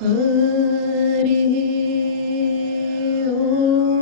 हरि ओम।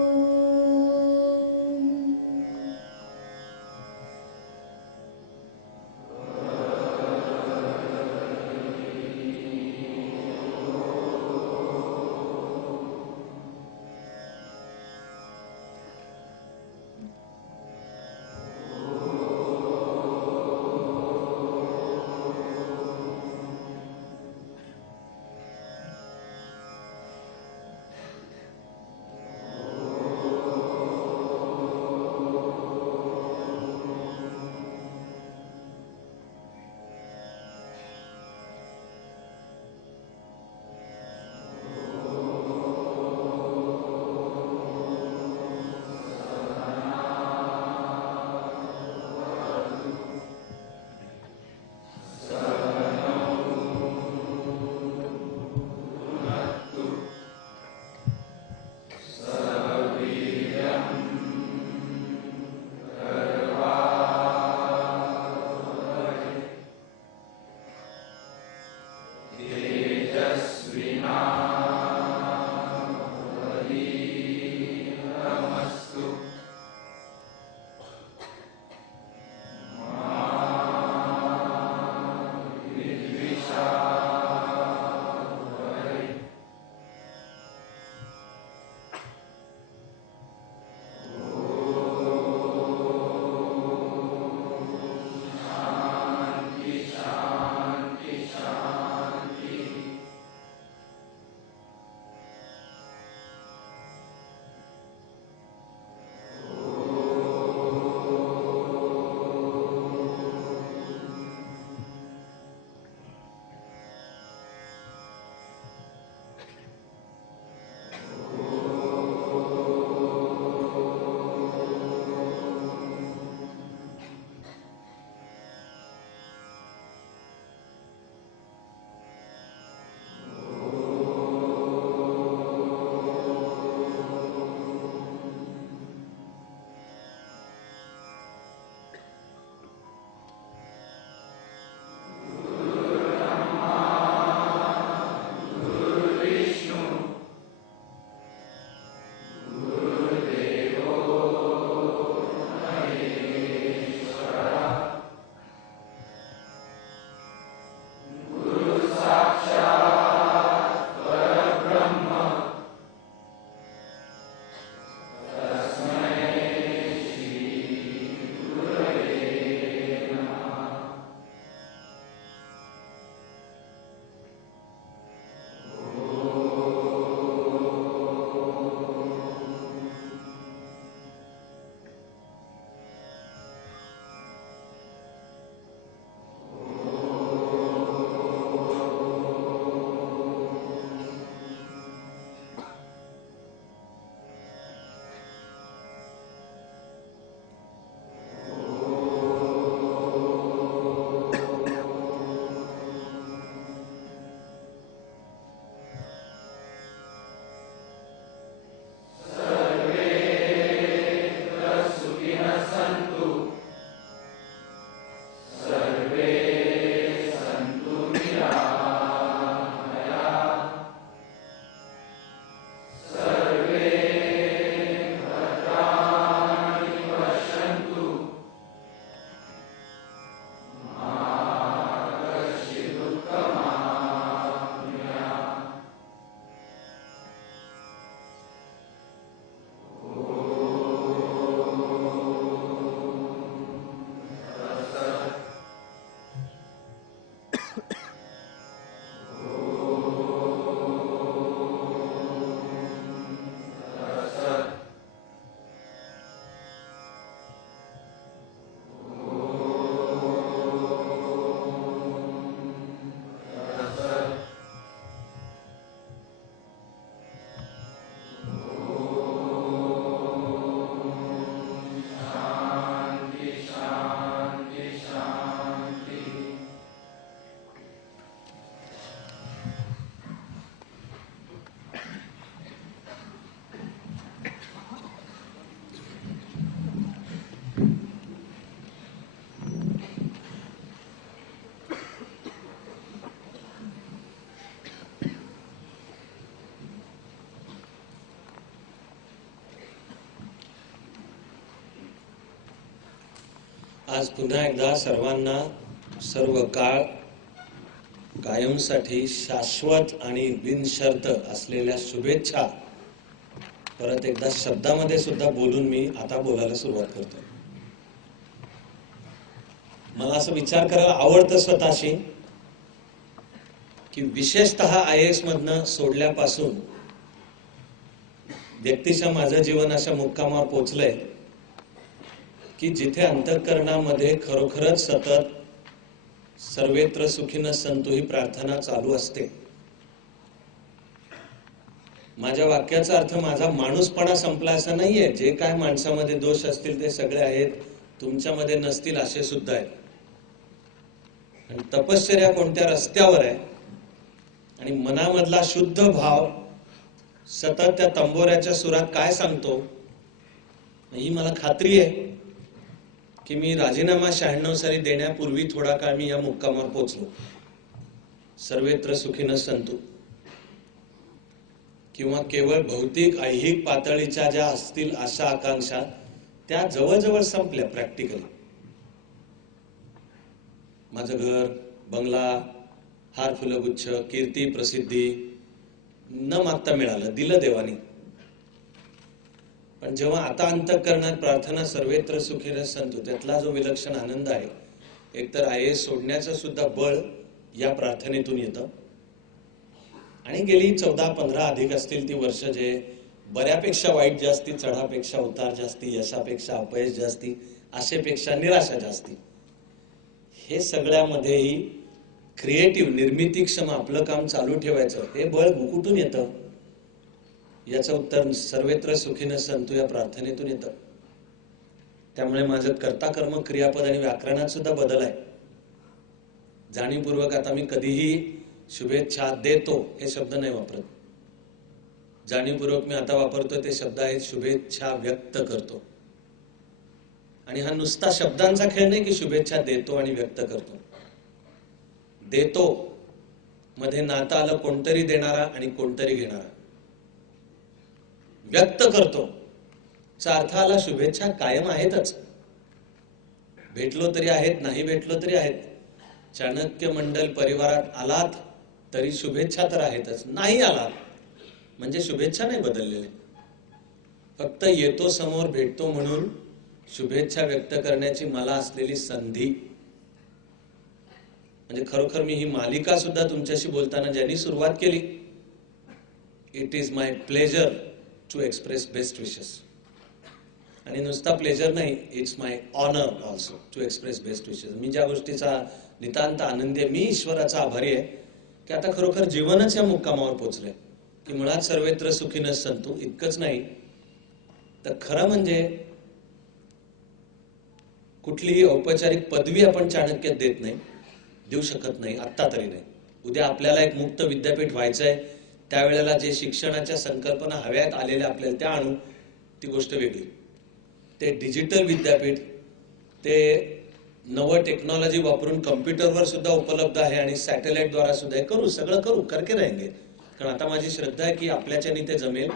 आज पुन्हा एकदा सर्वांना सर्व काळ कायमसाठी शाश्वत आणि बिनशर्त असलेल्या शुभेच्छा परत एकदा शब्दामध्ये सुद्धा बोलून मी आता बोलायला सुरुवात करतो. मला असं विचार करायला आवडतं स्वतःशी की विशेषतः IAS मधनं सोडल्यापासून व्यक्तिशः माझं जीवन अशा मुक्कामावर पोहोचलंय की जिथे अंतःकरणामध्ये खरोखरच सतत सर्वत्र सुखीनः सन्तु ही प्रार्थना चालू असते. माझ्या वाक्याचा अर्थ माझा माणूसपणा संपला असं नाहीये. जे काय माणसामध्ये दोष असतील ते सगळे आहेत, तुमच्यामध्ये नसतील असे सुद्धा आहेत. आणि तपश्चर्या कोणत्या रस्त्यावर आहे आणि मनामधला शुद्ध भाव सतत त्या तंबोऱ्याच्या सुरात काय सांगतो ही मला खात्री आहे की मी राजीनामा 96 साली देण्यापूर्वी थोडा काळ मी या मुक्कामावर पोहोचलो. सर्वत्र सुखीनः सन्तु किंवा केवळ भौतिक ऐहिक पातळीच्या ज्या असतील आशा आकांक्षा त्या जवळजवळ संपल्या. प्रॅक्टिकली माझं घर, बंगला, हार फुलगुच्छ, कीर्ती, प्रसिद्धी न मागता मिळालं, दिलं देवानी. पण जेव्हा आता अंतःकरणात प्रार्थना सर्वत्र सुखीनः सन्तु त्यातला जो विलक्षण आनंद आहे, एकतर IAS सोडण्याचं सुद्धा बळ या प्रार्थनेतून येतं. आणि गेली 14-15 अधिक असतील ती वर्ष जे बऱ्यापेक्षा वाईट जास्ती, चढापेक्षा उतार जास्ती, यशापेक्षा अपयश जास्ती, आशेपेक्षा निराशा जास्ती, हे सगळ्यामध्येही क्रिएटिव्ह निर्मितीक्षम आपलं काम चालू ठेवायचं हे बळ कुठून येतं याचं उत्तर सर्वत्र सुखीनः सन्तु या प्रार्थनेतून येतं. त्यामुळे माझं कर्ता कर्म क्रियापद आणि व्याकरणात सुद्धा बदल आहे. जाणीवपूर्वक आता मी कधीही शुभेच्छा देतो हे शब्द नाही वापरत. जाणीवपूर्वक मी आता वापरतो ते शब्द आहेत शुभेच्छा व्यक्त करतो. आणि हा नुसता शब्दांचा खेळ नाही की शुभेच्छा देतो आणि व्यक्त करतो. देतो मध्ये नातं आलं कोणतरी देणारा आणि कोणतरी घेणारा. व्यक्त करतो चा अर्थ आला शुभेच्छा कायम आहेतच. भेटलो तरी आहेत, नाही भेटलो तरी आहेत. चाणक्य मंडल परिवारात आलात तरी शुभेच्छा तर आहेतच. नाही आलात म्हणजे शुभेच्छा नाही बदललेल्या. फक्त येतो समोर, भेटतो म्हणून शुभेच्छा व्यक्त करण्याची मला असलेली संधी. म्हणजे खरोखर मी ही मालिका सुद्धा तुमच्याशी बोलताना ज्यांनी सुरुवात केली, it is my pleasure to express best wishes. आणि नुसता प्लेजर नाही, it's my honour also to express best wishes. मी ज्या गोष्टीचा नितांत आनंदी आहे, मी ईश्वराचा आभारी आहे की आता खरोखर जीवनच या मुक्कामावर पोहोचलंय की मुळात सर्वत्र सुखीनः सन्तु. इतकंच नाही तर खरं म्हणजे कुठलीही औपचारिक पदवी आपण चाणक्यात देत नाही, देऊ शकत नाही, आत्ता तरी नाही. उद्या आपल्याला एक मुक्त विद्यापीठ व्हायचंय, त्यावेळेला जे शिक्षणाच्या संकल्पना हव्यात आलेल्या आपल्याला त्या आणू, ती गोष्ट वेगळी. ते डिजिटल विद्यापीठ, ते नवं टेक्नॉलॉजी वापरून कम्प्युटरवर सुद्धा उपलब्ध आहे आणि सॅटेलाइट द्वारा सुद्धा करू, सगळं करू, करके राहिंगे. कारण आता माझी श्रद्धा आहे की आपल्याच्यानी ते जमेल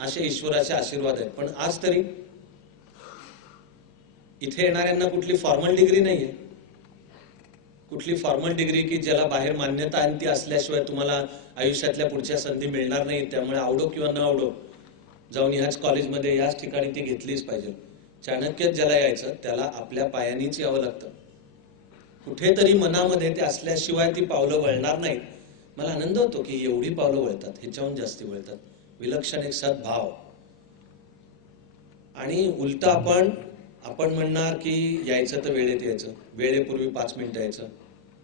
असे ईश्वराचे आशीर्वाद आहेत. पण आज तरी इथे येणाऱ्यांना कुठली फॉर्मल डिग्री नाहीये, कुठली फॉर्मल डिग्री की ज्याला बाहेर मान्यता आणि ती असल्याशिवाय तुम्हाला आयुष्यातल्या पुढच्या संधी मिळणार नाही. त्यामुळे आवडो किंवा न आवडो जाऊन ह्याच कॉलेजमध्ये याच ठिकाणी ती घेतलीच पाहिजे. चाणक्यात ज्याला यायचं त्याला आपल्या पायानीच यावं लागतं. कुठेतरी मनामध्ये ते असल्याशिवाय ती पावलं वळणार नाहीत. मला आनंद होतो की एवढी पावलं वळतात, ह्याच्याहून जास्ती वळतात. विलक्षण एक सद्भाव. आणि उलट आपण म्हणणार की यायचं तर वेळेत यायचं, वेळेपूर्वी 5 मिनिटं यायचं,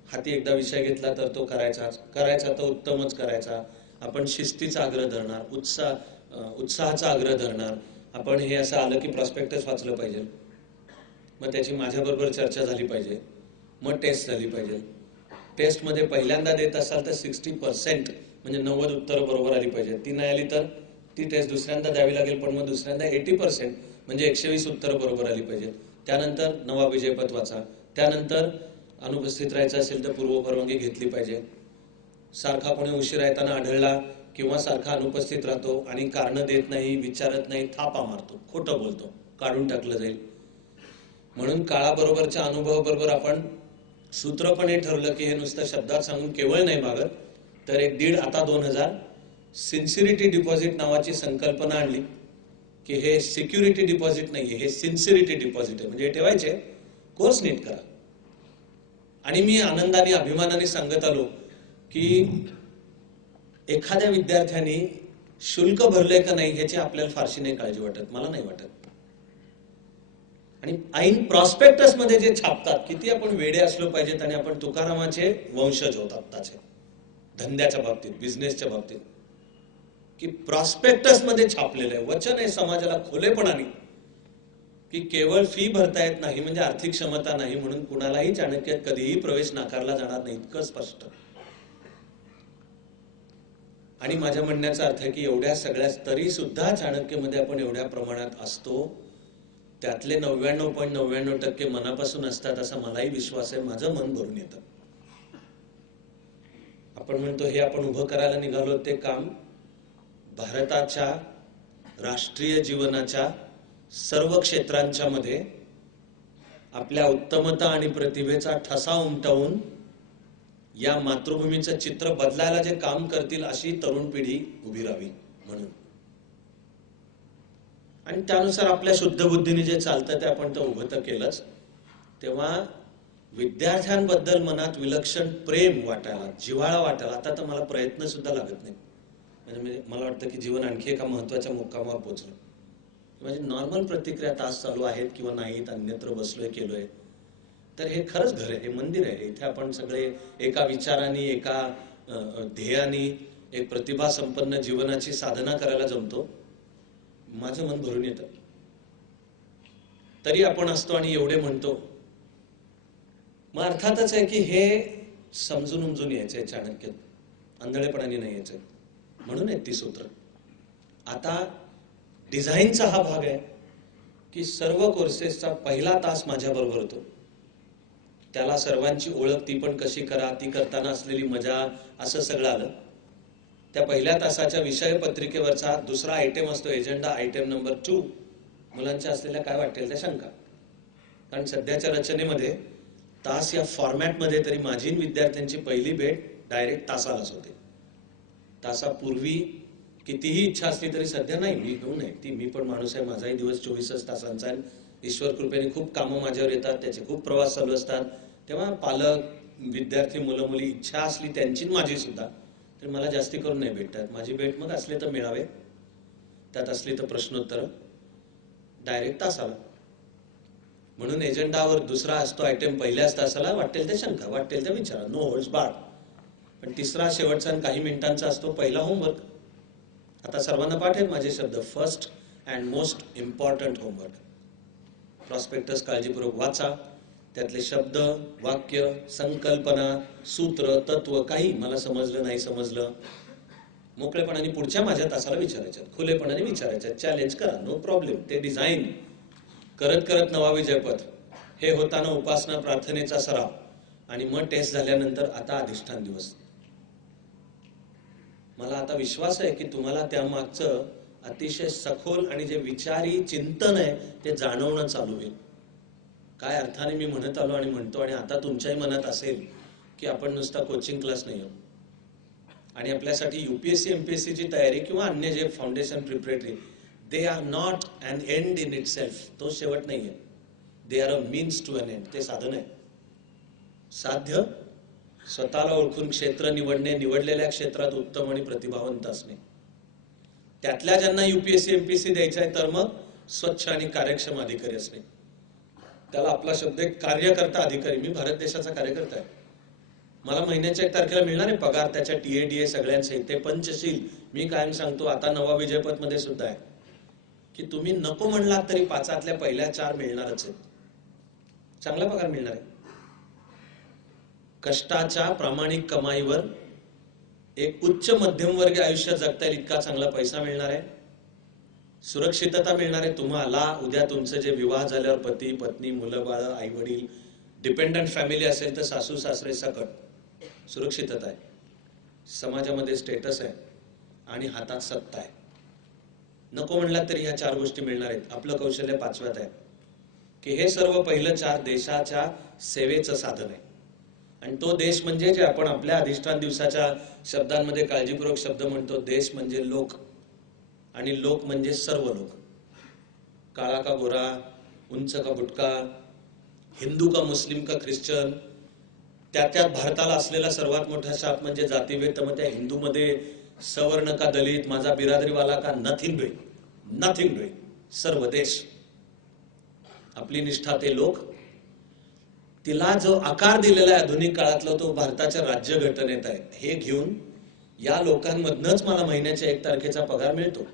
हाती एकदा विषय घेतला तर तो करायचा तर उत्तमच करायचा. आपण शिस्तीचा आग्रह धरणार, उत्साहाचा आग्रह धरणार. आपण हे असं आलं की प्रॉस्पेक्टस वाचलं पाहिजे, मग त्याची माझ्याबरोबर चर्चा झाली पाहिजे, मग टेस्ट झाली पाहिजे. टेस्टमध्ये पहिल्यांदा देत असाल तर 60% म्हणजे 90 उत्तरं बरोबर आली पाहिजे. ती नाही आली तर ती टेस्ट दुसऱ्यांदा द्यावी लागेल, पण मग दुसऱ्यांदा 80% म्हणजे 120 उत्तरं बरोबर आली पाहिजे. त्यानंतर नवा विजयपथ वाचा. त्यानंतर अनुपस्थित राहायचं असेल तर पूर्वपरवानगी घेतली पाहिजे. सारखा कोणी उशिरा येताना आढळला किंवा सारखा अनुपस्थित राहतो आणि कारण देत नाही, विचारत नाही, थापा मारतो, खोटं बोलतो, काढून टाकलं जाईल. म्हणून काळाबरोबरच्या अनुभवाबरोबर आपण सूत्र पण हे ठरलं की हे नुसतं शब्दात सांगून केवळ नाही मागत, तर 1.5 आता 2000 सिन्सिरिटी डिपॉझिट नावाची संकल्पना आणली की हे सिक्युरिटी डिपॉझिट नाहीये, हे सिन्सिरिटी डिपॉझिट आहे. म्हणजे हे ठेवायचे, कोर्स नीट करा. आणि मी आनंदाने अभिमानाने सांगत आलो की एखाद्या विद्यार्थ्याने शुल्क भरलंय का नाही ह्याची आपल्याला फारशी नाही काळजी वाटत, मला नाही वाटत. आणि ऐन प्रॉस्पेक्टस मध्ये जे छापतात, किती आपण वेडे असलो पाहिजेत आणि आपण तुकारामाचे वंशज होत आत्ताचे धंद्याच्या बाबतीत, बिझनेसच्या बाबतीत, की प्रॉस्पेक्टस मध्ये छापलेलं आहे, वचन आहे समाजाला खुलेपणाने की केवळ फी भरता येत नाही म्हणजे आर्थिक क्षमता नाही म्हणून कुणालाही चाणक्यात कधीही प्रवेश नाकारला जाणार नाही, इतकं स्पष्ट. आणि माझ्या म्हणण्याचा अर्थ आहे की एवढ्या सगळ्या तरी सुद्धा चाणक्यमध्ये आपण एवढ्या प्रमाणात असतो, त्यातले 99.99% मनापासून असतात असा मलाही विश्वास आहे. माझं मन भरून येतं. आपण म्हणतो हे आपण उभं करायला निघालो ते काम भारताच्या राष्ट्रीय जीवनाच्या सर्व क्षेत्रांच्या मध्ये आपल्या उत्तमता आणि प्रतिभेचा ठसा उमटवून या मातृभूमीचं चित्र बदलायला जे काम करतील अशी तरुण पिढी उभी राहावी म्हणून. आणि त्यानुसार आपल्या शुद्ध बुद्धीने जे चालतं ते आपण तर उभं तर केलंच. तेव्हा विद्यार्थ्यांबद्दल मनात विलक्षण प्रेम वाटायला, जिव्हाळा वाटायला आता तर मला प्रयत्न सुद्धा लागत नाही. म्हणजे मला वाटतं की जीवन आणखी एका महत्वाच्या मुक्कामावर पोहोचलं. म्हणजे नॉर्मल प्रतिक्रिया तास चालू आहेत किंवा नाहीत, अन्यत्र बसलोय केलोय, तर हे खरंच घर आहे, हे मंदिर आहे. इथे आपण सगळे एका विचाराने, एका ध्येयाने, एक प्रतिभा संपन्न जीवनाची साधना करायला जमतो. माझं मन भरून येतं. तरी आपण असतो आणि एवढे म्हणतो. मग अर्थातच आहे की हे समजून उमजून यायचंय, चाणक्य आंधळेपणाने नाही यायचंय. म्हणून आहेत ती सूत्र. आता डिझाईनचा हा भाग आहे की सर्व कोर्सेसचा पहिला तास माझ्या बरोबर होतो. त्याला सर्वांची ओळख, ती पण कशी करा, ती करताना असलेली मजा, असं सगळं आलं. त्या पहिल्या तासाच्या विषय पत्रिकेवरचा दुसरा आयटेम असतो एजेंडा, आयटेम नंबर 2, मुलांच्या असलेल्या काय वाटेल त्या शंका. कारण सध्याच्या रचनेमध्ये तास या फॉर्मॅटमध्ये तरी माझी विद्यार्थ्यांची पहिली भेट डायरेक्ट तासालाच होते. तासापूर्वी कितीही इच्छा असली तरी सध्या नाही, मी घेऊन नाही ती. मी पण माणूस आहे, माझाही दिवस 24 तासांचा आहे. ईश्वर कृपेने खूप कामं माझ्यावर येतात, त्याचे खूप प्रवास चालू असतात. तेव्हा पालक, विद्यार्थी, मुलं मुली इच्छा असली त्यांची माझी सुद्धा, तर मला जास्ती करून नाही भेटतात. माझी भेट मग असले तर मेळावे, त्यात असली तर प्रश्नोत्तर, डायरेक्ट तासाला. म्हणून एजेंडावर दुसरा असतो आयटम पहिल्याच तासाला, वाटेल त्या शंका, वाटेल त्या विचारा, नो होल्ड्स बाळ. पण तिसरा शेवटचा आणि काही मिनिटांचा असतो पहिला होमवर्क. आता सर्वांना पाठ आहेत माझे शब्द, first and most important homework. Prospectus काळजीपूर्वक वाचा. त्यातले शब्द, वाक्य, संकल्पना, सूत्र, तत्व काही मला समजलं नाही समजलं, मोकळेपणाने पुढच्या माझ्या तासाला विचारायच्यात, खुलेपणाने विचारायच्यात, चॅलेंज करा, नो प्रॉब्लेम. ते डिझाईन करत करत नवा विजयपथ, हे होताना उपासना, प्रार्थनेचा सराव, आणि मग टेस्ट झाल्यानंतर आता अधिष्ठान दिवस. मला आता विश्वास आहे की तुम्हाला त्यामागचं अतिशय सखोल आणि जे विचारी चिंतन आहे ते जाणवणं चालू होईल. काय अर्थाने मी म्हणत आलो आणि म्हणतो. आणि आता तुमच्याही मनात असेल की आपण नुसता कोचिंग क्लास नाही आहोत आणि आपल्यासाठी यूपीएससी एमपीएससीची तयारी किंवा अन्य जे foundation preparatory, they are not an end in itself. तो शेवट नाहीये, they are a means to an end. ते साधन आहे. साध्य स्वतःला ओळखून क्षेत्र निवडणे, निवडलेल्या क्षेत्रात उत्तम आणि प्रतिभावंत असणे, त्यातल्या ज्यांना यूपीएससी एमपीएससी द्यायचं आहे तर मग स्वच्छ आणि कार्यक्षम अधिकारी असणे. त्याला आपला शब्द एक कार्यकर्ता अधिकारी. मी भारत देशाचा कार्यकर्ता आहे. मला महिन्याच्या 1 तारखेला मिळणार आहे पगार, त्याच्या टीए सगळ्यांचे. ते पंचशील. मी कायम सांगतो, आता नवा विजयपथ मध्ये सुद्धा आहे की तुम्ही नको म्हणलात तरी 5 पहिल्या 4 मिळणारच आहेत. चांगला पगार मिळणार आहे. कष्टाच्या प्रामाणिक कमाईवर एक उच्च मध्यमवर्गीय आयुष्य जगता येईल इतका चांगला पैसा मिळणार आहे. सुरक्षितता मिळणार आहे तुम्हाला. उद्या तुमचं जे विवाह झाल्यावर पती पत्नी, मुलं बाळ, आई वडील, डिपेंडंट फॅमिली असेल तर सासू सासरे सकट सुरक्षितता आहे. समाजामध्ये स्टेटस आहे आणि हातात सत्ता आहे. नको म्हणलात तरी ह्या 4 गोष्टी मिळणार आहेत. आपलं कौशल्य 5व्यात आहे. की हे सर्व पहिलं 4 देशाच्या सेवेचं साधन आहे. आणि तो देश म्हणजे जे आपण आपल्या अधिष्ठान दिवसाच्या शब्दांमध्ये काळजीपूर्वक शब्द म्हणतो, देश म्हणजे लोक, आणि लोक म्हणजे सर्व लोक. काळा का गोरा, उंच का बुटका, हिंदू का मुस्लिम का ख्रिश्चन, त्यात भारताला असलेला सर्वात मोठा शाप म्हणजे जातीभेद. तर मग त्या हिंदूमध्ये सवर्ण का दलित, माझा बिरादरीवाला का, नथिंग डुईंग, नथिंग डुईंग. सर्व देश, आपली निष्ठा ते लोक. तिला जो आकार दिलेला आहे आधुनिक काळातला, तो भारताच्या राज्यघटनेत आहे. हे घेऊन या लोकांमधनच मला महिन्याच्या 1 तारखेचा पगार मिळतो,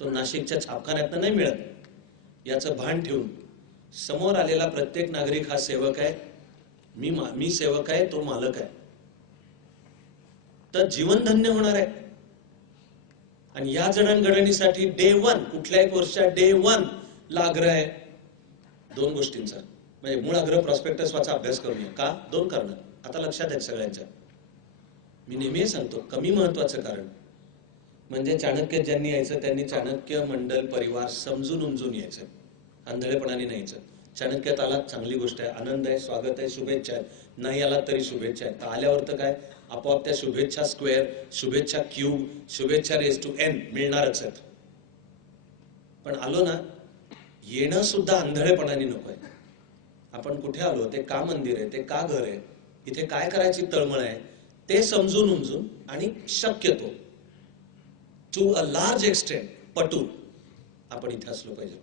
तो नाशिकच्या छापखान्यातनं नाही मिळत. याचं भान ठेवून समोर आलेला प्रत्येक नागरिक हा सेवक आहे. मी सेवक आहे, तो मालक आहे. तर जीवन धन्य होणार आहे. आणि या जडणघडणीसाठी डे 1, कुठल्याही वर्षात डे 1 ला आग्रह आहे 2 गोष्टींचा. म्हणजे मूळ आग्रह प्रॉस्पेक्टस वाचा, अभ्यास करूया. का? 2 कारण आता लक्षात आहेत सगळ्यांच्या. मी नेहमी सांगतो, कमी महत्वाचं कारण म्हणजे चाणक्य ज्यांनी यायचं त्यांनी चाणक्य मंडल परिवार समजून उमजून यायचं, आंधळेपणाने नाही यायचं. चाणक्यात आलात, चांगली गोष्ट आहे, आनंद आहे, स्वागत आहे, शुभेच्छा आहेत. नाही आलात तरी शुभेच्छा आहेत. तर आल्यावर तर काय, आपोआप त्या शुभेच्छा स्क्वेअर, शुभेच्छा क्यूब, शुभेच्छा रेज टू एन मिळणारच आहेत. पण आलो ना, येणं सुद्धा आंधळेपणाने नको आहे. आपण कुठे आलो, ते का मंदिर आहे, ते का घर आहे, इथे काय करायची तळमळ आहे, ते समजून उमजून आणि शक्यतो टू अ लार्ज एक्सटेंट पटून आपण इथे असलो पाहिजे.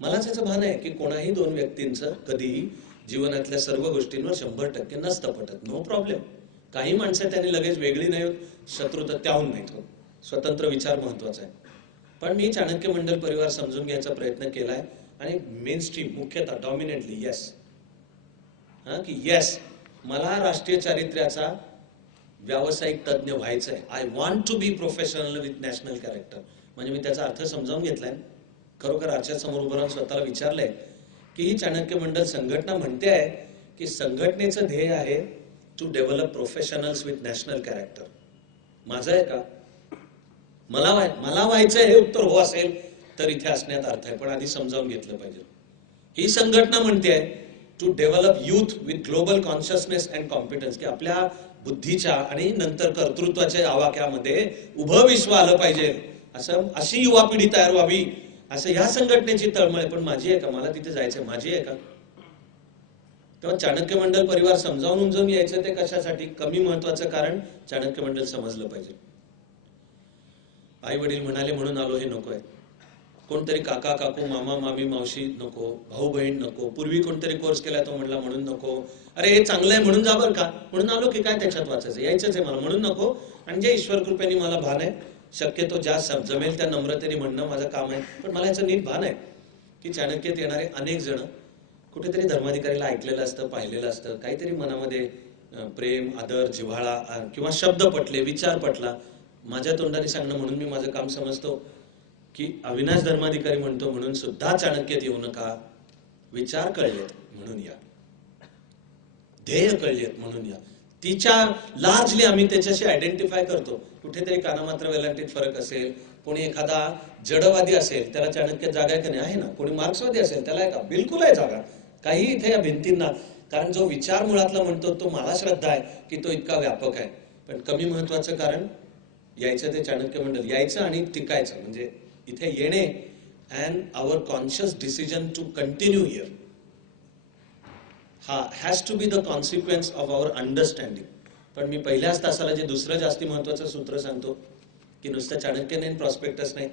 मलाच याचं भान आहे की कोणाही 2 व्यक्तींचं कधीही जीवनातल्या सर्व गोष्टींवर 100% नसतं पटत. No problem. काही माणसं त्यांनी लगेच वेगळी नाही होत, शत्रू तर त्याहून नाहीत होत. स्वतंत्र विचार महत्वाचा आहे. पण मी चाणक्य मंडल परिवार समजून घ्यायचा प्रयत्न केलाय आणि मेन स्ट्रीम मुख्यतः डॉमिनेटली येस, की येस, मला राष्ट्रीय चारित्र्याचा व्यावसायिक तज्ञ व्हायचं आहे. I want to be professional with national character. म्हणजे मी त्याचा अर्थ समजावून घेतलाय. खरोखर आरशासमोर उभं राहून स्वतःला विचारलंय की ही चाणक्य मंडल संघटना म्हणते आहे की संघटनेचं ध्येय आहे to develop professionals with national character. माझं आहे का? मला व्हायचं हे उत्तर हो असेल तर इथे असण्यात अर्थ आहे. पण आधी समजावून घेतलं पाहिजे. ही संघटना म्हणते आहे to develop youth with global consciousness and competence, की आपल्या बुद्धीच्या आणि नंतर कर्तृत्वाच्या आवाक्यामध्ये उभं विश्व आलं पाहिजे, अशी युवा पिढी तयार व्हावी, असं ह्या संघटनेची तळमळ आहे. पण माझी आहे का? मला तिथे जायचंय, माझी आहे का? तेव्हा चाणक्य मंडल परिवार समजावून उमजून यायचं ते कशासाठी? कमी महत्वाचं कारण चाणक्य मंडल समजलं पाहिजे. आई वडील म्हणाले म्हणून आलो हे नको आहे. कोणतरी काका काकू मामा मामी मावशी नको, भाऊ बहीण नको, पूर्वी कोणतरी कोर्स केला तो म्हणला म्हणून नको, अरे हे चांगलं आहे म्हणून जा बरं का, म्हणून आलो की काय त्याच्यात वाचायचं, यायचंच आहे मला म्हणून नको. आणि जे ईश्वर कृपेने मला भान आहे, शक्यतो ज्या जमेल त्या नम्रतेने म्हणणं माझं काम आहे. पण मला याचं नीट भान आहे की चाणक्यात येणारे अनेक जण कुठेतरी धर्माधिकारीला ऐकलेलं असतं, पाहिलेलं असतं, काहीतरी मनामध्ये प्रेम आदर जिव्हाळा किंवा शब्द पटले, विचार पटला, माझ्या तोंडाने सांगणं म्हणून मी माझं काम समजतो की अविनाश धर्माधिकारी म्हणतो म्हणून सुद्धा चाणक्यात येऊ नका. विचार कळलेत म्हणून या, ध्येय कळलेत म्हणून या. तिच्या लार्जली आम्ही त्याच्याशी आयडेंटिफाय करतो. कुठेतरी कानामात्र वेलांटीत फरक असेल, कोणी एखादा जडवादी असेल त्याला चाणक्यात जागा आहे का नाही? आहे ना. कोणी मार्क्सवादी असेल त्याला आहे का? बिलकुल आहे जागा. काही इथे या भिंतींना, कारण जो विचार मुळातला म्हणतो तो मला श्रद्धा आहे की तो इतका व्यापक आहे. पण कमी महत्वाचं कारण यायचं ते चाणक्य मंडल, यायचं आणि टिकायचं. म्हणजे इथे येणे and our conscious decision to continue here हा has to be the consequence of our understanding. पण मी पहिल्याच तासाला जे दुसरं जास्ती महत्वाचं सूत्र सांगतो की नुसतं चाणक्य नाही, प्रॉस्पेक्टस नाही,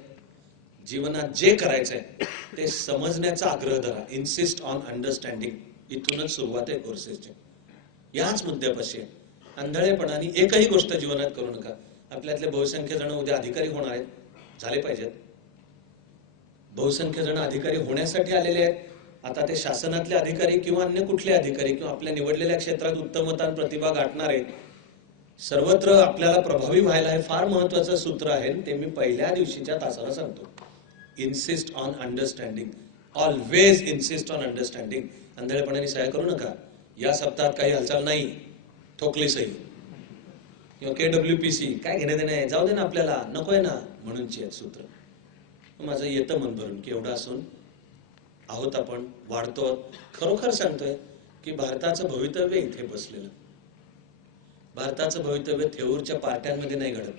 जीवनात जे करायचंय ते समजण्याचा आग्रह धरा. Insist on understanding. इथूनच सुरुवात आहे कोर्सेसची. याच मुद्द्यापाशी आंधळेपणाने एकही गोष्ट जीवनात करू नका. आपल्यातले बहुसंख्य जण उद्या अधिकारी होणार आहेत, झाले पाहिजेत. बहुसंख्य जण अधिकारी होण्यासाठी आलेले आहेत. आता ते शासनातले अधिकारी किंवा अन्य कुठले अधिकारी किंवा आपल्या निवडलेल्या क्षेत्रात उत्तमता आणि प्रतिभा गाठणारे, सर्वत्र आपल्याला प्रभावी व्हायला हे फार महत्वाचं सूत्र आहे. ते मी पहिल्या दिवशीच्या तासाला सांगतो. Insist on understanding. Always insist on understanding. आंधळेपणाने सहाय्य करू नका. या सप्ताहात काही हालचाल नाही, ठोकली सही किंवा KWPC काय घेणे देणे आहे, जाऊ दे ना आपल्याला, नको आहे ना म्हणूनची आहेत सूत्र. माझं येतं मन भरून की एवढं असून आहोत, आपण वाढतो. खरोखर सांगतोय की भारताचं भवितव्य इथे बसलेलं. भारताचं भवितव्य थेऊरच्या पार्ट्यांमध्ये नाही घडत,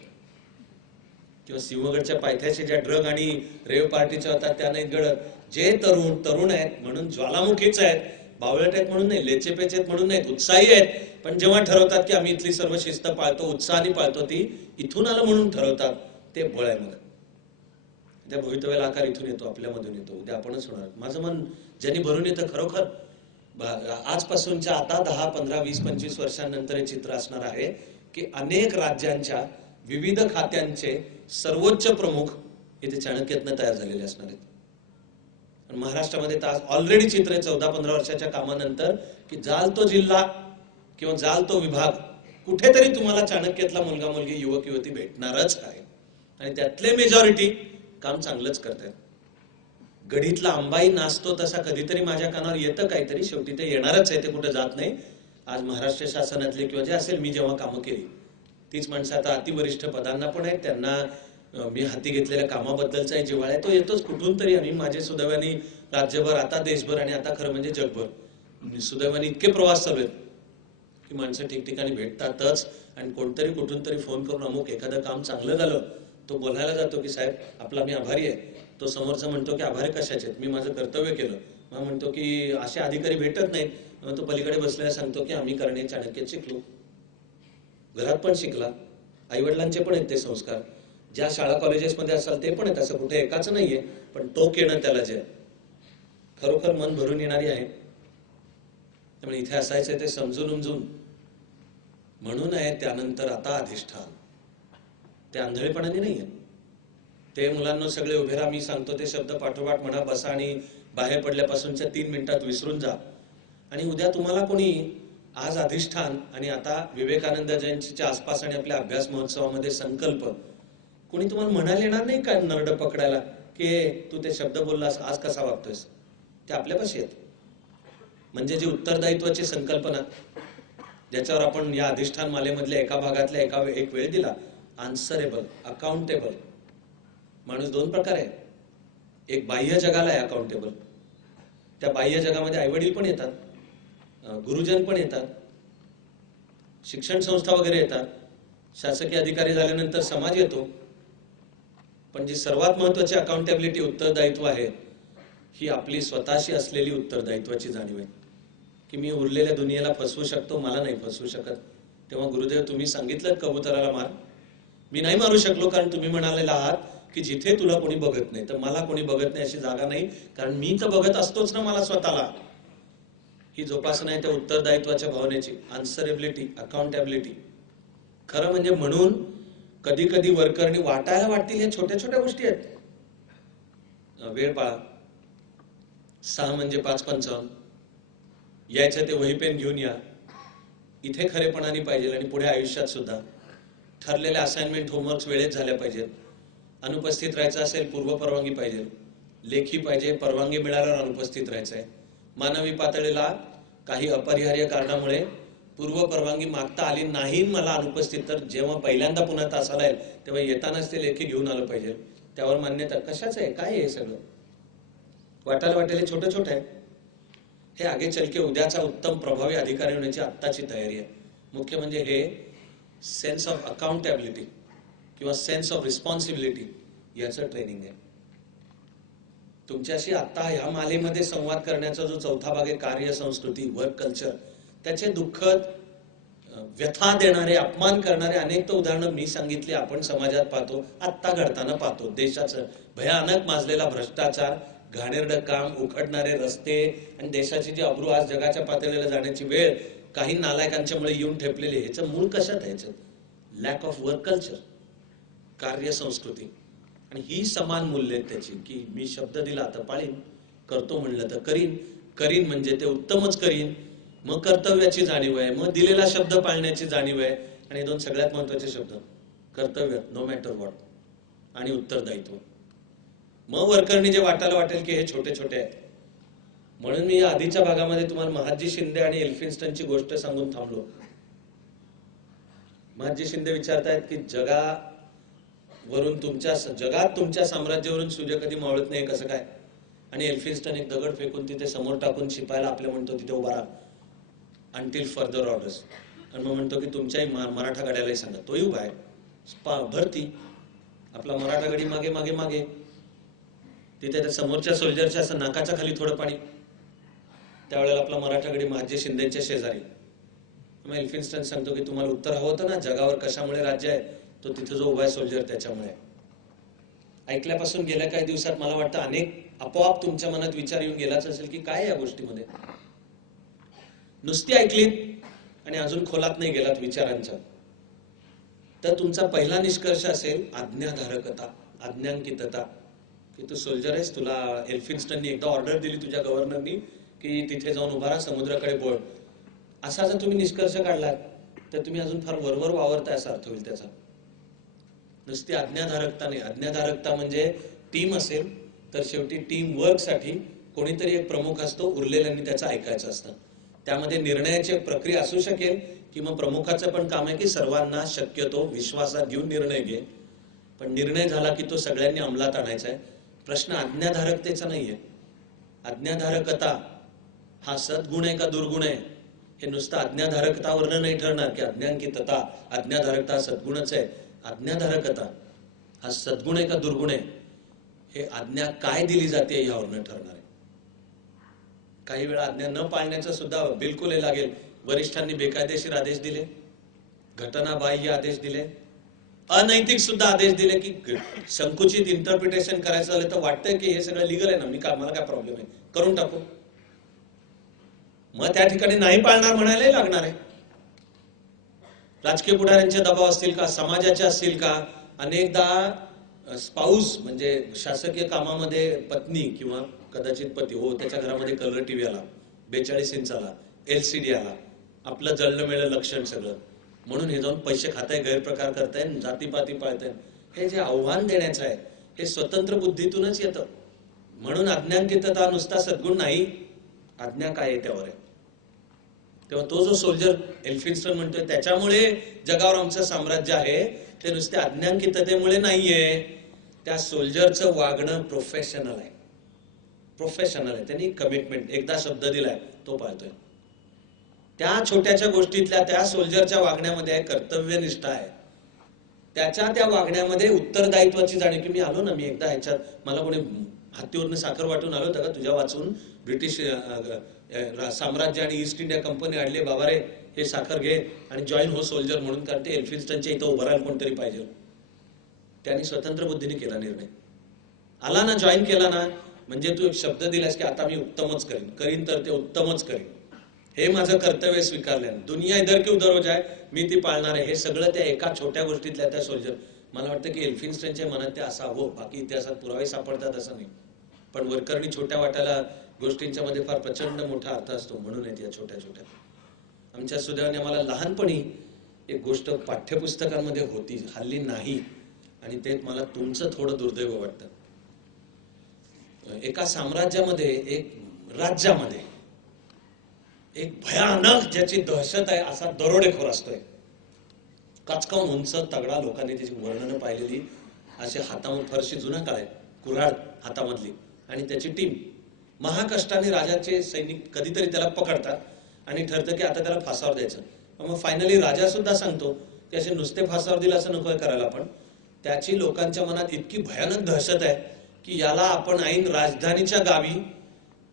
किंवा सिंहगडच्या पायथ्याशी ज्या ड्रग आणि रेव पार्टीच्या होतात त्या नाहीत घडत. जे तरुण आहेत म्हणून ज्वालामुखीच आहेत, बावळट आहेत म्हणून नाही, लेचेपेच आहेत म्हणून नाहीत, उत्साही आहेत. पण जेव्हा ठरवतात की आम्ही इथली सर्व शिस्त पाळतो, उत्साहाने पाळतो, ती इथून आलं म्हणून ठरवतात, ते बळ आहे. मग त्या भवितव्याला आकार इथून येतो, आपल्यामधून येतो. उद्या आपणच होणार. माझं मन ज्यांनी भरून येतं खरोखर. आजपासूनच्या आता 10, 15, 20, 25 वर्षांनंतर हे चित्र असणार आहे की अनेक राज्यांच्या विविध खात्यांचे सर्वोच्च प्रमुख इथे चाणक्यातनं तयार झालेले असणार आहेत. आणि महाराष्ट्रामध्ये तर ऑलरेडी चित्र आहे 14-15 वर्षाच्या कामानंतर की जाल तो जिल्हा किंवा जाल तो विभाग, कुठेतरी तुम्हाला चाणक्यातला मुलगा मुलगी, युवक युवती भेटणारच आहे. आणि त्यातले मेजॉरिटी काम चांगलंच करतात. गडीतला आंबाई नाचतो तसा कधीतरी माझ्या कानावर येतं काहीतरी, शेवटी ते येणारच आहे, ते कुठं जात नाही. आज महाराष्ट्र शासनातले किंवा जे असेल, मी जेव्हा कामं केली तीच माणसं आता अतिवरिष्ठ पदांना पण आहेत. त्यांना मी हाती घेतलेल्या कामाबद्दलचा जिव्हाळा आहे, तो येतोच कुठून तरी. आणि माझे सुदैवाने राज्यभर, आता देशभर आणि आता खरं म्हणजे जगभर सुदैवाने इतके प्रवास चालू आहेत की माणसं ठिकठिकाणी भेटतातच. आणि कोणतरी कुठून तरी फोन करून अमुक एखादं काम चांगलं झालं, तो बोलायला जातो की साहेब आपला मी आभारी आहे. तो समोरचा म्हणतो की आभारी कशाचे आहेत, मी माझं कर्तव्य केलं. मग म्हणतो की असे अधिकारी भेटत नाहीत. तो पलीकडे बसलेला सांगतो की आम्ही करणे चाणक्यात शिकलो, घरात पण शिकला, आईवडिलांचे पण आहेत ते संस्कार, ज्या शाळा कॉलेजेसमध्ये असाल ते पण आहेत, असं कुठे एकाच नाहीये. पण टोक येणं त्याला जे खरोखर मन भरून येणारी आहे. त्यामुळे इथे असायचं ते समजून उमजून म्हणून आहे. त्यानंतर आता अधिष्ठान, ते आंधळेपणाने नाहीये. ते मुलांना सगळे उभे राहा, मी सांगतो ते शब्द पाठोपाठ म्हणा, बसा आणि बाहेर पडल्यापासूनच्या 3 मिनिटात विसरून जा. आणि उद्या तुम्हाला कोणी आज अधिष्ठान आणि आता विवेकानंद जयंतीच्या आसपास आणि आपल्या अभ्यास महोत्सवामध्ये संकल्प, कोणी तुम्हाला म्हणायला येणार नाही का नरड पकडायला की तू ते शब्द बोललास आज कसा वागतोयस. ते आपल्यापाशी आहेत. म्हणजे जी उत्तरदायित्वाची संकल्पना, ज्याच्यावर आपण या अधिष्ठान मालेमधल्या एका भागातल्या एक वेळ दिला, आन्सरेबल, अकाउंटेबल. माणूस 2 प्रकार आहे. एक बाह्य जगाला आहे अकाउंटेबल. त्या बाह्य जगामध्ये आईवडील पण येतात, गुरुजन पण येतात, शिक्षण संस्था वगैरे येतात, शासकीय अधिकारी झाल्यानंतर समाज येतो. पण जी सर्वात महत्वाची अकाउंटेबिलिटी, उत्तरदायित्व आहे, ही आपली स्वतःशी असलेली उत्तरदायित्वाची जाणीव आहे की मी उरलेल्या दुनियेला फसवू शकतो, मला नाही फसवू शकत. तेव्हा गुरुदेव तुम्ही सांगितलं कबुतराला मार, मी नाही मारू शकलो कारण तुम्ही म्हणालेला आहात की जिथे तुला कोणी बघत नाही तर मला कोणी बघत नाही अशी जागा नाही, कारण मी तर बघत असतोच ना मला स्वतःला. ही जोपासना आहे त्या उत्तरदायित्वाच्या भावनेची, आन्सरेबिलिटी, अकाउंटेबिलिटी. खरं म्हणजे म्हणून कधी कधी वरकरणी वाटायला वाटतील हे छोट्या छोट्या गोष्टी आहेत. वेळ पाळा, 6 म्हणजे 5:55, यायचं ते वही पेन घेऊन या. इथे खरेपणाने पाहिजे आणि पुढे आयुष्यात सुद्धा ठरलेल्या असाइनमेंट, होमवर्क वेळेत झाल्या पाहिजेत. अनुपस्थित राहायचं असेल पूर्व परवानगी पाहिजे, लेखी पाहिजे, परवानगी मिळाल्यावर अनुपस्थित राहायचं आहे. मानवी पातळीला काही अपरिहार्य कारणामुळे पूर्व परवानगी मागता आली नाही मला अनुपस्थित, तर जेव्हा पहिल्यांदा पुन्हा तासाला येईल तेव्हा येतानाच ते लेखी घेऊन आलं पाहिजे. त्यावर मान्यता कशाचं आहे, काय आहे सगळं. वाटायला वाटेल छोटं छोटं आहे. हे आगे चलके उद्याचा उत्तम प्रभावी अधिकारी होण्याची आत्ताची तयारी आहे. मुख्य म्हणजे हे सेन्स ऑफ अकाउंटेबिलिटी किंवा सेन्स ऑफ रिस्पॉन्सिबिलिटी याचं ट्रेनिंग आहे. तुमच्याशी आता ह्या मालेमध्ये संवाद करण्याचा जो चौथा भाग आहे, कार्य संस्कृती, वर्क कल्चर, त्याचे दुःखद, व्यथा देणारे, अपमान करणारे अनेक उदाहरणं मी सांगितली, आपण समाजात पाहतो, आत्ता घडताना पाहतो. देशाचं भयानक माजलेला भ्रष्टाचार, घाणेरडं काम, उखडणारे रस्ते आणि देशाची जी अब्रू आज जगाच्या पातळीला जाण्याची वेळ काही नालायकांच्यामुळे येऊन ठेपलेली, ह्याचं मूळ कशात आहे? लॅक ऑफ वर्क कल्चर, कार्य संस्कृती. आणि ही समान मूल्य आहेत त्याची की मी शब्द दिला तर पाळीन, करतो म्हणलं तर करीन, करीन म्हणजे ते उत्तमच करीन. मग कर्तव्याची जाणीव आहे, मग दिलेला शब्द पाळण्याची जाणीव आहे. आणि 2 सगळ्यात महत्वाचे शब्द, कर्तव्य नो मॅटर व्हॉट आणि उत्तरदायित्व. मग वरकरणी जे वाटायला वाटेल की हे छोटे छोटे आहेत. म्हणून मी या आधीच्या भागामध्ये तुम्हाला महादजी शिंदे आणि एल्फिन्स्टनची गोष्ट सांगून थांबलो. महादजी शिंदे विचारतायत की जगात तुमच्या साम्राज्यावरून सूर्य कधी मावळत नाही कसं काय. आणि एल्फिन्स्टन एक दगड फेकून तिथे समोर टाकून शिपायला आपल्या म्हणतो तिथे उभा राहा अंटिल फर्दर ऑर्डर्स. आणि मग म्हणतो की तुमच्याही मराठा गाड्यालाही सांगा. तोही उभा आहे भरती आपला मराठा गाडी मागे मागे मागे. तिथे त्या समोरच्या सोल्जरच्या असं नाकाच्या खाली थोडं पाणी. त्यावेळेला आपला मराठा गडी महाजी शिंदेच्या शेजारी. मग एल्फिन्स्टन सांगतो की तुम्हाला उत्तर हवं होतं ना जगावर कशामुळे राज्य आहे, तो तिथे जो उभा आहे सोल्जर त्याच्यामुळे. ऐकल्यापासून गेल्या काही दिवसात मला वाटतं अनेक आपोआप तुमच्या मनात विचार येऊन गेलाच असेल की काय या गोष्टीमध्ये. नुसती ऐकलीत आणि अजून खोलात नाही गेलात विचारांच्या, तर तुमचा पहिला निष्कर्ष असेल आज्ञाधारकता, आज्ञांकितता. की तू सोल्जर आहेस, तुला एल्फिन्स्टननी एकदा ऑर्डर दिली तुझ्या गव्हर्नरनी की तिथे जाऊन उभा राहा, समुद्राकडे बोळ. असा जर तुम्ही निष्कर्ष काढलात तर तुम्ही अजून फार वरवर वावरताय असा अर्थ होईल त्याचा. नुसती आज्ञाधारकता नाही. आज्ञाधारकता म्हणजे टीम असेल तर शेवटी टीम वर्कसाठी कोणीतरी एक प्रमुख असतो, उरलेल्यांनी त्याचं ऐकायचं असतं. त्यामध्ये निर्णयाची प्रक्रिया असू शकेल की मग प्रमुखाचं पण काम आहे की सर्वांना शक्यतो विश्वासात घेऊन निर्णय घे, पण निर्णय झाला की तो सगळ्यांनी अंमलात आणायचा आहे. प्रश्न आज्ञाधारकतेचा नाहीये. आज्ञाधारकता हा सद्गुण आहे का दुर्गुण आहे हे नुसतं आज्ञाधारकतावरनं नाही ठरणार की आज्ञांकितता आज्ञाधारकता हा सद्गुणच आहे. आज्ञाधारकता हा सद्गुण आहे का दुर्गुण आहे हे आज्ञा काय दिली जाते यावरनं ठरणार आहे. काही वेळा आज्ञा न पाळण्याचं सुद्धा बिलकुल हे लागेल. वरिष्ठांनी बेकायदेशीर आदेश दिले, घटनाबाह्य आदेश दिले, अनैतिक सुद्धा आदेश दिले की संकुचित इंटरप्रिटेशन करायचं झालं तर वाटतंय की हे सगळं लिगल आहे ना, मला काय प्रॉब्लेम आहे करून टाकू. मग त्या ठिकाणी नाही पाळणार म्हणायलाही लागणार आहे. राजकीय पुढाऱ्यांचे दबाव असतील का, समाजाचे असतील का. अनेकदा स्पाऊस म्हणजे शासकीय कामामध्ये पत्नी किंवा कदाचित पती हो त्याच्या घरामध्ये कलर टीव्ही आला, 42 इंचाला LCD आला, आपलं जळलं मिळलं लक्षण सगळं, म्हणून हे जाऊन पैसे खाताय, गैरप्रकार करताय, जातीपाती पाळताय. हे जे आव्हान देण्याचं आहे हे स्वतंत्र बुद्धीतूनच येतं. म्हणून आज्ञांकितता नुसता सद्गुण नाही, आज्ञा काय आहे त्यावर आहे. तेव्हा तो जो सोल्जर एल्फिन्स्टन म्हणतोय त्याच्यामुळे जगावर आमचं साम्राज्य आहे ते नुसत्या आज्ञांकिततेमुळे नाहीये. त्या सोल्जरचं वागणं प्रोफेशनल आहे, प्रोफेशनल आहे. त्यांनी कमिटमेंट एकदा शब्द दिलाय तो पाळतोय. त्या छोट्याच्या गोष्टीतल्या त्या सोल्जरच्या वागण्यामध्ये आहे कर्तव्यनिष्ठा आहे. त्याच्या त्या वागण्यामध्ये उत्तरदायित्वाची जाणीव की मी आलो ना, मी एकदा ह्याच्यात मला कोणी हत्तीवरनं साखर वाटून आलो होतं का तुझ्या वाचून, ब्रिटिश साम्राज्य आणि ईस्ट इंडिया कंपनी आणली बाबा रे, हे साखर घे आणि जॉईन हो सोल्जर म्हणून. कारण ते एल्फिन्स्टनच्या इथं उभं राहायला कोणतरी पाहिजे. त्यांनी स्वतंत्र बुद्धीने केला निर्णय. आला ना, जॉईन केला ना, म्हणजे तू एक शब्द दिलास की आता मी उत्तमच करीन तर ते उत्तमच करीन, हे माझं कर्तव्य स्वीकारल्यानं दुनिया इधर की उधर हो जाय मी ती पाळणार आहे. हे सगळं त्या एका छोट्या गोष्टीतल्या त्या सोल्जर. मला वाटतं की एल्फिन्स्टनच्या मनात ते असावं, बाकी इतिहासात पुरावे सापडतात असं नाही, पण वरकरणी छोट्या वाट्याला गोष्टींच्या मध्ये फार प्रचंड मोठा अर्थ असतो. म्हणून आहेत या छोट्या छोट्या. आमच्या सुदैवाने आम्हाला लहानपणी एक गोष्ट पाठ्यपुस्तकांमध्ये होती, हल्ली नाही, आणि ते मला तुमचं थोडं दुर्दैव वाटतं. एका साम्राज्यामध्ये, एक राज्यामध्ये एक भयानक ज्याची दहशत आहे असा दरोडेखोर असतोय. काचकावून उंच तगडा, लोकांनी त्याची वर्णनं पाहिलेली, असे हातामध्ये फरशी जुना काळ आहे, कुऱ्हाड हातामधली, आणि त्याची टीम महाकष्टाने राजाचे सैनिक कधीतरी त्याला पकडतात आणि ठरतं की आता त्याला फासावर द्यायचं. मग फायनली राजा सुद्धा सांगतो की असे नुसते फासावर दिलं असं नको करायला, पण त्याची लोकांच्या मनात इतकी भयानक दहशत आहे की याला आपण ऐन राजधानीच्या गावी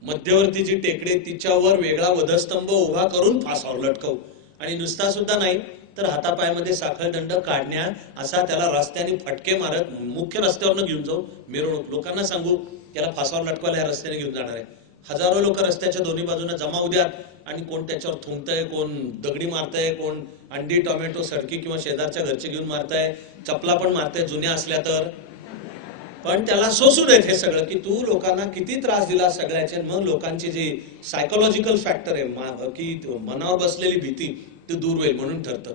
मध्यवर्ती जी टेकडे तिच्यावर वेगळा वधस्तंभ उभा करून फासावर लटकवू, आणि नुसता सुद्धा नाही तर हातापायामध्ये साखळदंड काढण्या असा त्याला रस्त्याने फटके मारत मुख्य रस्त्यावरनं घेऊन जाऊ, मिरवणूक, लोकांना सांगू त्याला फासावर लटकवायला या रस्त्याने घेऊन जाणार आहे. हजारो लोक रस्त्याच्या दोन्ही बाजूने जमा होऊ द्यात, आणि कोण त्याच्यावर थुंकतंय, कोण दगडी मारतंय, कोण अंडी टोमॅटो सडकी किंवा शेजारच्या घरचे घेऊन मारताय, चपला पण मारताय जुन्या असल्या तर, पण त्याला सोसू देत हे सगळं की तू लोकांना किती त्रास दिला सगळ्याचे. मग लोकांची जी सायकोलॉजिकल फॅक्टर आहे की मनावर बसलेली भीती ती दूर होईल म्हणून ठरतं.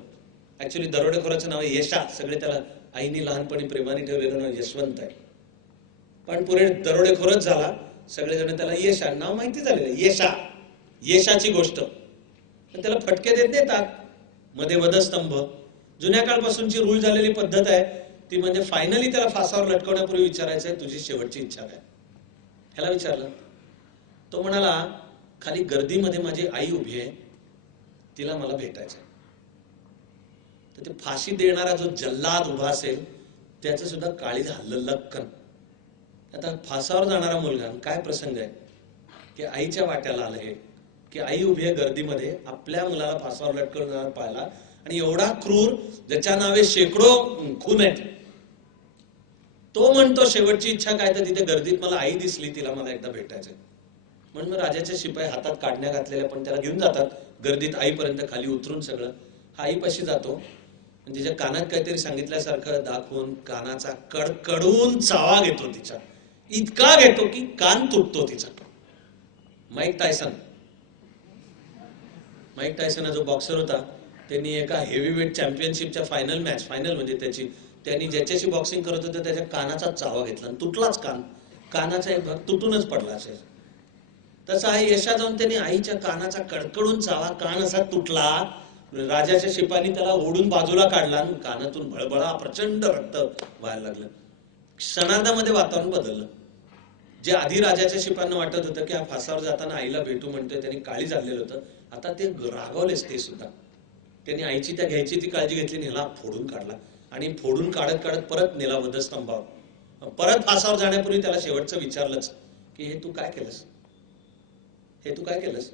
ऍक्च्युली दरोडेखोराचं नाव आहे यशा, सगळे त्याला आईनी लहानपणी प्रेमाने ठेवलेलं नाव यशवंत आहे, पण पुढे दरोडेखोरच झाला, सगळेजण त्याला यशा नाव माहिती झालेलं, यशा, यशाची गोष्ट. त्याला फटके देत देतात, मध्ये वधस्तंभ. जुन्या काळपासूनची रूल झालेली पद्धत आहे ती म्हणजे फायनली त्याला फासावर लटकवण्यापूर्वी विचारायचं आहे तुझी शेवटची इच्छा काय. ह्याला विचारलं. तो म्हणाला, खाली गर्दीमध्ये माझी आई उभी आहे, तिला मला भेटायचं. तर ते फाशी देणारा जो जल्लाद उभा असेल त्याचं सुद्धा काळीज हल्लं लक्कन. आता फासावर जाणारा मुलगा, काय प्रसंग आहे की आईच्या वाट्याला आलं हे, की आई उभी आहे गर्दीमध्ये, आपल्या मुलाला फासावर लटकवून पाहिला, आणि एवढा क्रूर ज्याच्या नावे शेकडो खून आहेत, तो म्हणतो शेवटची इच्छा काय, तर तिथे गर्दीत मला आई दिसली, तिला मला एकदा भेटायचंय. म्हणून मग राजाचे शिपाई हातात काढण्या घातलेल्या पण त्याला घेऊन जातात गर्दीत आईपर्यंत, खाली उतरून सगळं. हा आईपाशी जातो, तिच्या कानात काहीतरी सांगितल्यासारखं दाखवून कानाचा कडकडून चावा घेतो तिच्या, इतका घेतो की कान तुटतो तिचा. माईक टायसन हा जो बॉक्सर होता, त्यांनी एका हेवीवेट चॅम्पियनशिपच्या फायनल म्हणजे त्यांनी ज्याच्याशी बॉक्सिंग करत होतं त्याच्या कानाचा चावा घेतला आणि तुटलाच कानाचा एक भाग तुटूनच पडला असेल. तसा आई यशा जाऊन त्यांनी आईच्या कानाचा कडकडून चावा, कान असा तुटला, राजाच्या शिपायांनी त्याला ओढून बाजूला काढला आणि कानातून भळभळा प्रचंड रक्त व्हायला लागलं. क्षणार्धामध्ये वातावरण बदललं. जे आधी राजाच्या शिपायांना वाटत होतं की हा फासावर जाताना आईला भेटू म्हणतोय, त्यांनी काळी झालेलं होतं, आता ते रागावलेच ते सुद्धा. त्यांनी आईची त्या घ्यायची ती काळजी घेतली, नेला फोडून काढला, आणि फोडून काढत काढत परत नेला वधस्तंभावर. परत फासावर जाण्यापूर्वी त्याला शेवटचं विचारलंच की हे तू काय केलंस, हे तू काय केलंस.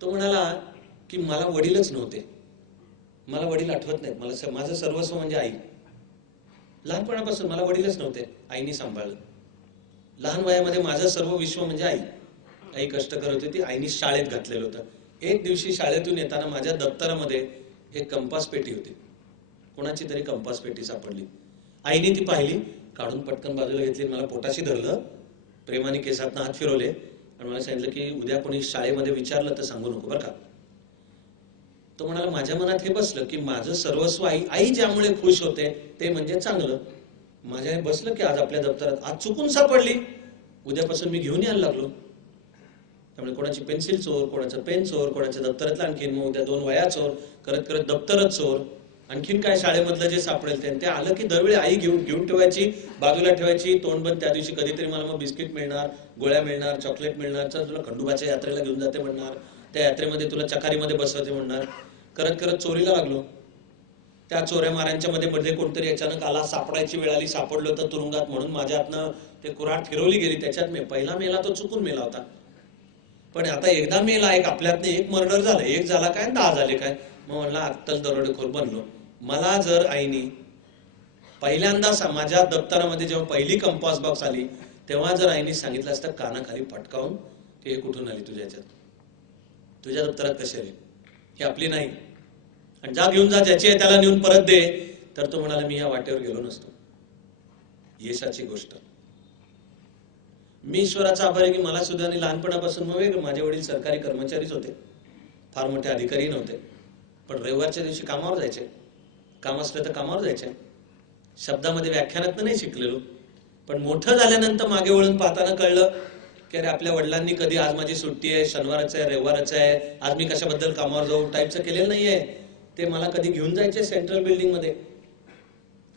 तो म्हणाला की मला वडीलच नव्हते, मला वडील आठवत नाहीत, मला माझं सर्वस्व म्हणजे आई. लहानपणापासून मला वडीलच नव्हते, आईनी सांभाळलं. लहान वयामध्ये माझं सर्व विश्व म्हणजे आई. आई कष्ट करत होती, आईनी शाळेत घातलेलं होतं. एक दिवशी शाळेतून येताना माझ्या दप्तरामध्ये एक कंपास पेटी होती, कोणाची तरी कंपास पेटी सापडली. आईने ती पाहिली, काढून पटकन बाजूला घेतली, मला पोटाशी धरलं, प्रेमाने केसातनं हात फिरवले आणि मला सांगितलं की उद्या कोणी शाळेमध्ये विचारलं तर सांगू नको बरं का. तो म्हणाला, माझ्या मनात हे बसलं की माझं सर्वस्व आई ज्यामुळे खुश होते ते म्हणजे चांगलं. माझ्या हे बसलं की आज आपल्या दप्तरात आज चुकून सापडली, उद्यापासून मी घेऊन यायला लागलो. त्यामुळे कोणाची पेन्सिल चोर, कोणाचं पेन चोर, कोणाच्या दप्तरातलं आणखीन, मग उद्या 2 वह्या चोर, करत करत दप्तरच चोर, आणखीन काय शाळेमधलं जे सापडेल ते आलं की दरवेळी आई घेऊन ठेवायची, बाजूला ठेवायची, तोंड बंद. त्या दिवशी कधीतरी मला मग बिस्किट मिळणार, गोळ्या मिळणार, चॉकलेट मिळणार, चल तुला खंडोबाच्या यात्रेला घेऊन जाते म्हणणार, त्या यात्रेमध्ये तुला चकारीमध्ये बसवते म्हणणार. करत करत चोरीला लागलो. त्या चोऱ्या माऱ्यांच्या मध्ये कोणतरी अचानक आला, सापडायची वेळ आली, सापडलो तर तुरुंगात, म्हणून माझ्या हातनं ते कुऱ्हाड फिरवली गेली, त्याच्यात पहिला मेला तो चुकून मेला होता. पण आता एकदा मेला, एक आपल्यातनं एक मर्डर झालं, एक झाला काय 10 झाले काय. मग म्हणला अक्कल दरोडेखोर बनलो. मला जर आईनी पहिल्यांदा माझ्या दप्तरामध्ये जेव्हा पहिली कंपास बॉक्स आली तेव्हा जर आईनी सांगितलं असतं कानाखाली फटकावून की हे कुठून आली तुझ्या ह्याच्यात, तुझ्या दप्तरात कशी आली, ही आपली नाही, आणि जा घेऊन जा, ज्याची आहे त्याला नेऊन परत दे, तर तो म्हणाला मी या वाटेवर गेलो नसतो. यशाची गोष्ट. मी ईश्वराचा आभारी की मला सुद्धा लहानपणापासून मग वेगळं, माझे वडील सरकारी कर्मचारीच होते, फार मोठे अधिकारी नव्हते, पण रविवारच्या दिवशी कामावर जायचे, काम असलं तर कामावर जायचे. शब्दामध्ये व्याख्यानात नाही शिकलेलो, पण मोठं झाल्यानंतर मागे वळून पाहताना कळलं की अरे आपल्या वडिलांनी कधी आज माझी सुट्टी आहे, शनिवारच आहे, रविवारच आहे, आज मी कशाबद्दल कामावर जाऊ टाईपचं केलेलं नाहीये. ते मला कधी घेऊन जायचे सेंट्रल बिल्डिंग मध्ये,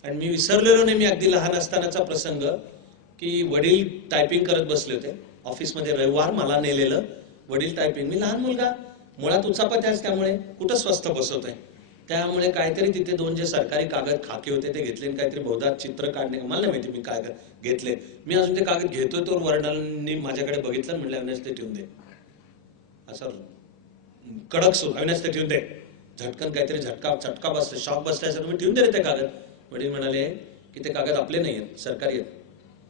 आणि मी विसरलेलो नाही मी अगदी लहान असतानाचा प्रसंग की वडील टायपिंग करत बसले होते ऑफिसमध्ये, रविवार मला नेलेलं, वडील टायपिंग, मी लहान मुलगा, मुळात उचापत्याच, त्यामुळे कुठं स्वस्थ बसवत आहे, त्यामुळे काहीतरी तिथे 2 जे सरकारी कागद खाके होते ते घेतले, काहीतरी बहुधा चित्र काढणे, मला नाही माहिती मी काय घेतले. मी अजून ते कागद घेतोय तर वडिलांनी माझ्याकडे बघितलं, म्हणलं अविनाश ते ठेवून दे, असं कडक सुरू, अविनाश ते ठेवून दे, झटकन काहीतरी झटका बसला, शॉक बसल्याचं, तुम्ही ठेवून दे रे ते कागद. वडील म्हणाले की ते कागद आपले नाही आहेत, सरकारी आहेत,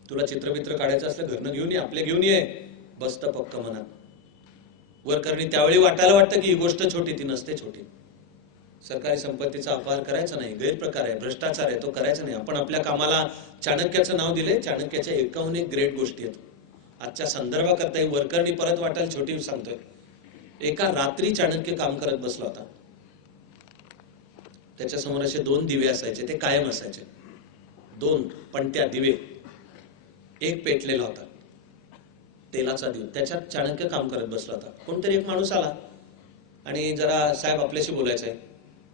तुला चित्रबित्र काढायचं असलं घरनं घेऊन ये, आपले घेऊन ये. बसतं पक्क मनात. वरकरणी त्यावेळी वाटायला वाटतं की ही गोष्ट छोटी, ती नसते छोटी. सरकारी संपत्तीचा अपहार करायचा नाही, गैरप्रकार आहे, भ्रष्टाचार आहे, तो करायचा नाही. आपण आपल्या कामाला चाणक्याचं नाव दिले, चाणक्याच्या 1 ग्रेट गोष्टी आहेत. आजच्या संदर्भाकरता ही वरकरणी परत वाटायला छोटी सांगतोय. एका रात्री चाणक्य काम करत बसला होता, त्याच्यासमोर असे 2 दिवे असायचे, ते कायम असायचे, 2 पणत्या दिवे, एक पेटलेला होता तेलाचा दिवा, त्याच्यात चाणक्य काम करत बसला होता. कोणतरी एक माणूस आला आणि जरा साहेब आपल्याशी बोलायचं आहे,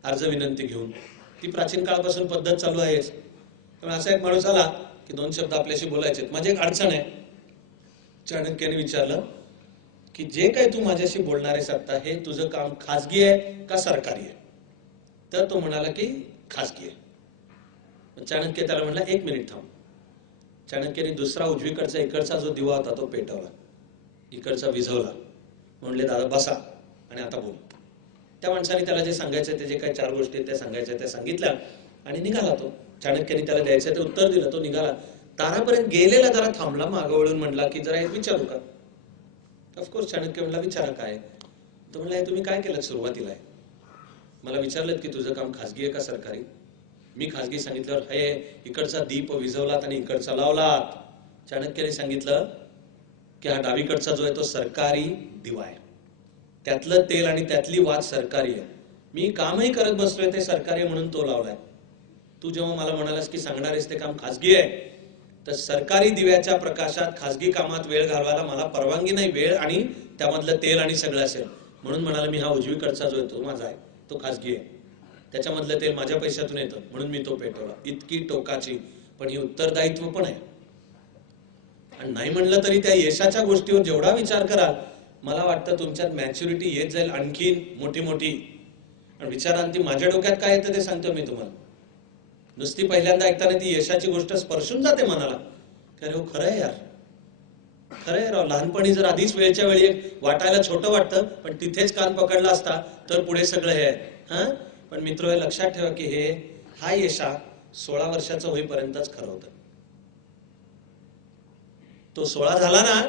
अर्ज विनंती घेऊन, ती प्राचीन काळापासून पद्धत चालू आहेच. पण असा एक माणूस आला की 2 शब्द आपल्याशी बोलायचे. माझी एक अडचण आहे. चाणक्याने विचारलं की जे काही तू माझ्याशी बोलणार आहेस आता, हे तुझं काम खाजगी आहे का सरकारी आहे? तर तो म्हणाला की खाजगी आहे. चाणक्य त्याला म्हणला 1 मिनिट थांब. चाणक्याने दुसरा उजवीकडचा इकडचा जो दिवा होता तो पेटवला, इकडचा विझवला. म्हणले दादा बसा आणि आता बोल. त्या माणसाने त्याला जे सांगायचं ते जे काही 4 गोष्टी त्या सांगायच्या त्या सांगितल्या आणि निघाला तो. चाणक्याने त्याला द्यायचं ते उत्तर दिलं, तो निघाला. दारापर्यंत गेलेला जरा थांबला, मागं वळून म्हणला की जरा एक विचारू का? ऑफकोर्स चाणक्य म्हणला विचारा काय? तो म्हणला तुम्ही काय केलं सुरुवातीला? मला विचारलं की तुझं काम खाजगी आहे का सरकारी? मी खाजगी सांगितल्यावर हे इकडचा दीप विझवलात आणि इकडचा लावलात. चाणक्याने सांगितलं की हा डावीकडचा जो आहे तो सरकारी दिवा आहे, त्यातलं तेल आणि त्यातली वात सरकारी आहे. मी कामही करत बसलोय ते सरकारी म्हणून तो लावलाय. तू जेव्हा मला म्हणालास की सांगणार आहेस ते काम खाजगी आहे, तर सरकारी दिव्याच्या प्रकाशात खाजगी कामात वेळ घालवायला मला परवानगी नाही. वेळ आणि त्यामधलं तेल आणि सगळं असेल म्हणून म्हणाला मी हा उजवीकडचा जो आहे तो माझा आहे, तो खाजगी आहे. त्याच्यामधलं तेल माझ्या पैशातून येतं म्हणून मी तो पेटवला. इतकी टोकाची, पण ही उत्तरदायित्व पण आहे. आणि नाही म्हणलं तरी त्या यशाच्या गोष्टीवर जेवढा विचार कराल, मला वाटतं तुमच्यात मॅच्युरिटी येत जाईल आणखीन मोठी मोठी. आणि विचारांती माझ्या डोक्यात काय येतं ते सांगतो मी तुम्हाला. नुसती पहिल्यांदा ऐकताना ती यशाची गोष्ट स्पर्शून जाते मनाला. अरे हो खरं आहे यार, खरं आहे राव. लहानपणी जर आधीच वेळच्या वेळी वाटायला छोटं वाटतं, पण तिथेच कान पकडला असता तर पुढे सगळं हे आहे. पण मित्र हे लक्षात ठेवा की हा यशा 16 वर्षाचं होईपर्यंतच खरं होतं. तो 16 झाला ना,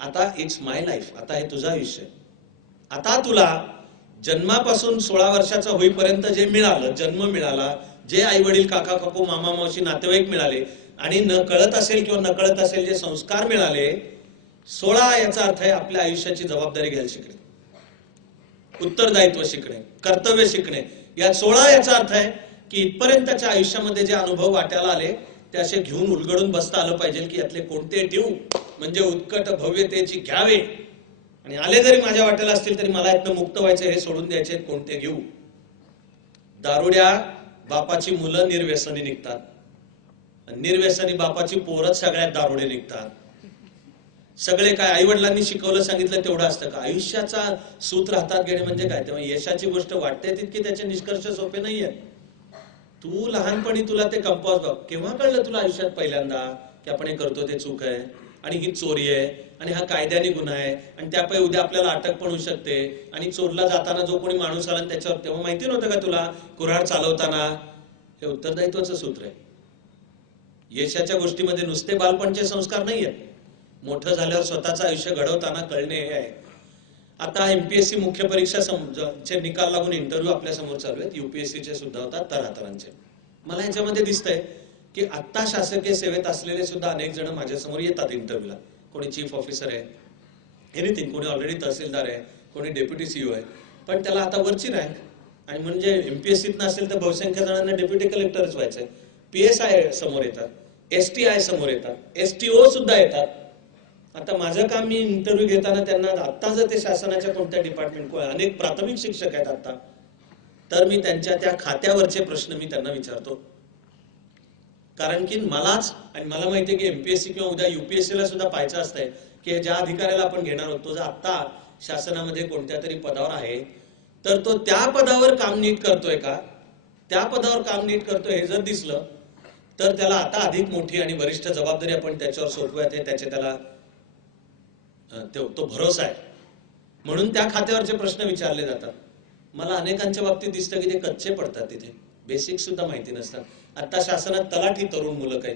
आता इट्स माय लाईफ, आता हे तुझं आयुष्य. आता तुला जन्मापासून 16 वर्षाचा होईपर्यंत जे मिळालं, जन्म मिळाला, जे आई वडील काका काकू मामा मावशी नातेवाईक मिळाले आणि न कळत असेल किंवा न कळत असेल जे संस्कार मिळाले, 16 याचा अर्थ आहे आपल्या आयुष्याची जबाबदारी घ्यायला शिकणे, उत्तरदायित्व शिकणे, कर्तव्य शिकणे. या 16 याचा अर्थ आहे की इथपर्यंतच्या आयुष्यामध्ये जे अनुभव वाट्याला आले ते असे घेऊन उलगडून बसता आलं पाहिजे की यातले कोणते ठेवू म्हणजे उत्कट भव्यतेची घ्यावे, आणि आले जरी माझ्या वाट्याला असतील तरी मला यातनं मुक्त व्हायचे, हे सोडून द्यायचे, कोणते घेऊ. दारुड्या बापाची मुलं निर्व्यसनी निघतात, निर्व्यसनी बापाची पोरच सगळ्यात दारुडे निघतात. सगळे काय आई वडिलांनी शिकवलं सांगितलं तेवढं असतं का? आयुष्याचा सूत्र हातात घेणे म्हणजे काय? तेव्हा यशाची गोष्ट वाटते तितकी त्याचे निष्कर्ष सोपे नाहीये. तू लहानपणी तुला ते कंपास बघ, केव्हा कळलं तुला आयुष्यात पहिल्यांदा की आपण हे करतो ते चूक आहे आणि ही चोरी आहे आणि हा कायद्याने गुन्हा आहे आणि त्यापैकी उद्या आपल्याला अटक पण होऊ शकते. आणि चोरला जाताना जो कोणी माणूस आला त्याच्यावर तेव्हा माहिती नव्हतं का तुला कुऱ्हाड चालवताना? हे उत्तरदायित्वाचं सूत्र आहे. यशाच्या गोष्टीमध्ये नुसते बालपणचे संस्कार नाही आहेत, मोठं झाल्यावर स्वतःचं आयुष्य घडवताना कळणे हे आहे. आता एमपीएससी मुख्य परीक्षा चे निकाल लागून इंटरव्ह्यू आपल्या समोर चालू आहेत. युपीएससीचे सुद्धा होतात, तऱ्हातऱ्हांचे. मला ह्याच्यामध्ये दिसतंय की आत्ता शासकीय सेवेत असलेले सुद्धा अनेक जण माझ्यासमोर येतात इंटरव्ह्यूला. कोणी चीफ ऑफिसर आहे, एनिथिंग, कोणी ऑलरेडी तहसीलदार आहे, कोणी डेप्युटी सीईओ आहे, पण त्याला आता वरची रँक. आणि म्हणजे एमपीएससीत नसेल तर बहुसंख्य जणांना डेप्युटी कलेक्टरच व्हायचंय. पीएसआय समोर येतात, एसटीआय समोर येतात, एसटीओ सुद्धा येतात. आता माझं काम, मी इंटरव्ह्यू घेताना त्यांना आता जर ते शासनाच्या कोणत्या डिपार्टमेंट, अनेक प्राथमिक शिक्षक आहेत आता, तर मी त्यांच्या त्या खात्यावरचे प्रश्न मी त्यांना विचारतो. कारण की मलाच, आणि मला माहितीये की एमपीएससी किंवा उद्या युपीएससीला सुद्धा पाहायचं असतंय की ज्या अधिकाऱ्याला आपण घेणार आहोत तो जर आता शासनामध्ये कोणत्या तरी पदावर आहे तर तो त्या पदावर काम नीट करतोय का, त्या पदावर काम नीट करतोय हे जर दिसलं तर त्याला आता अधिक मोठी आणि वरिष्ठ जबाबदारी आपण त्याच्यावर सोपवूयात, हे त्याचे त्याला तो भरोसा आहे. म्हणून त्या खात्यावरचे प्रश्न विचारले जातात. मला अनेकांच्या बाबतीत दिसतं की ते कच्चे पडतात, तिथे बेसिक सुद्धा माहिती नसतात. आता शासनात तलाठी तरुण मुलं काही,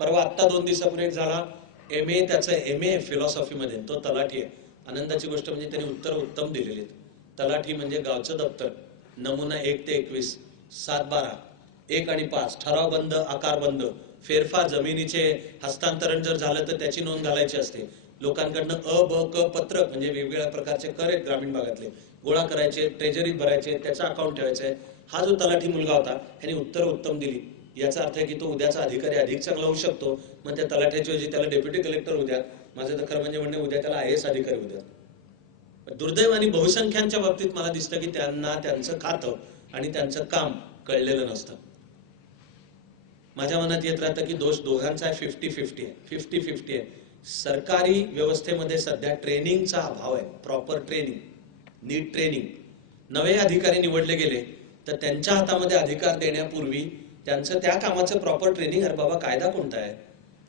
परवा आत्ता 2 दिवसापूर्वी झाला एमए, त्याचं एमए फिलॉसॉफीमध्ये, तो तलाठी आहे. आनंदाची गोष्ट म्हणजे त्यांनी उत्तर उत्तम दिलेली आहेत. तलाठी म्हणजे गावचं दप्तर, नमुना 1 ते 21, 7-12, 1 आणि 5, ठरावबंद, आकारबंद, फेरफार, जमिनीचे हस्तांतरण जर झालं तर त्याची नोंद घालायची असते. लोकांकडनं अ ब क पत्रक म्हणजे वेगवेगळ्या प्रकारचे कर आहेत ग्रामीण भागातले, गोळा करायचे, ट्रेजरीत भरायचे, त्याचा अकाउंट ठेवायचंय. हा जो तलाठी मुलगा होता ह्याने उत्तर उत्तम दिली. याचा अर्थ आहे की तो उद्याचा अधिकारी अधिक चांगला होऊ शकतो. मग त्या तलाठ्याच्या ऐवजी त्याला डेप्युटी कलेक्टर होऊ द्या. माझं तर खरं म्हणजे म्हणणे उद्या त्याला आयएएस अधिकारी होऊ द्या. दुर्दैव आणि बहुसंख्यांच्या बाबतीत मला दिसतं की त्यांना त्यांचं खातं आणि त्यांचं काम कळलेलं नसतं. माझ्या मनात येत राहतं की दोष दोघांचा आहे, 50-50 आहे, 50-50 आहे. सरकारी व्यवस्थेमध्ये सध्या ट्रेनिंगचा अभाव आहे, प्रॉपर ट्रेनिंग, नीट ट्रेनिंग. नवे अधिकारी निवडले गेले तर त्यांच्या हातामध्ये अधिकार देण्यापूर्वी त्यांचं त्या कामाचं प्रॉपर ट्रेनिंग. अरे बाबा, कायदा कोणता आहे,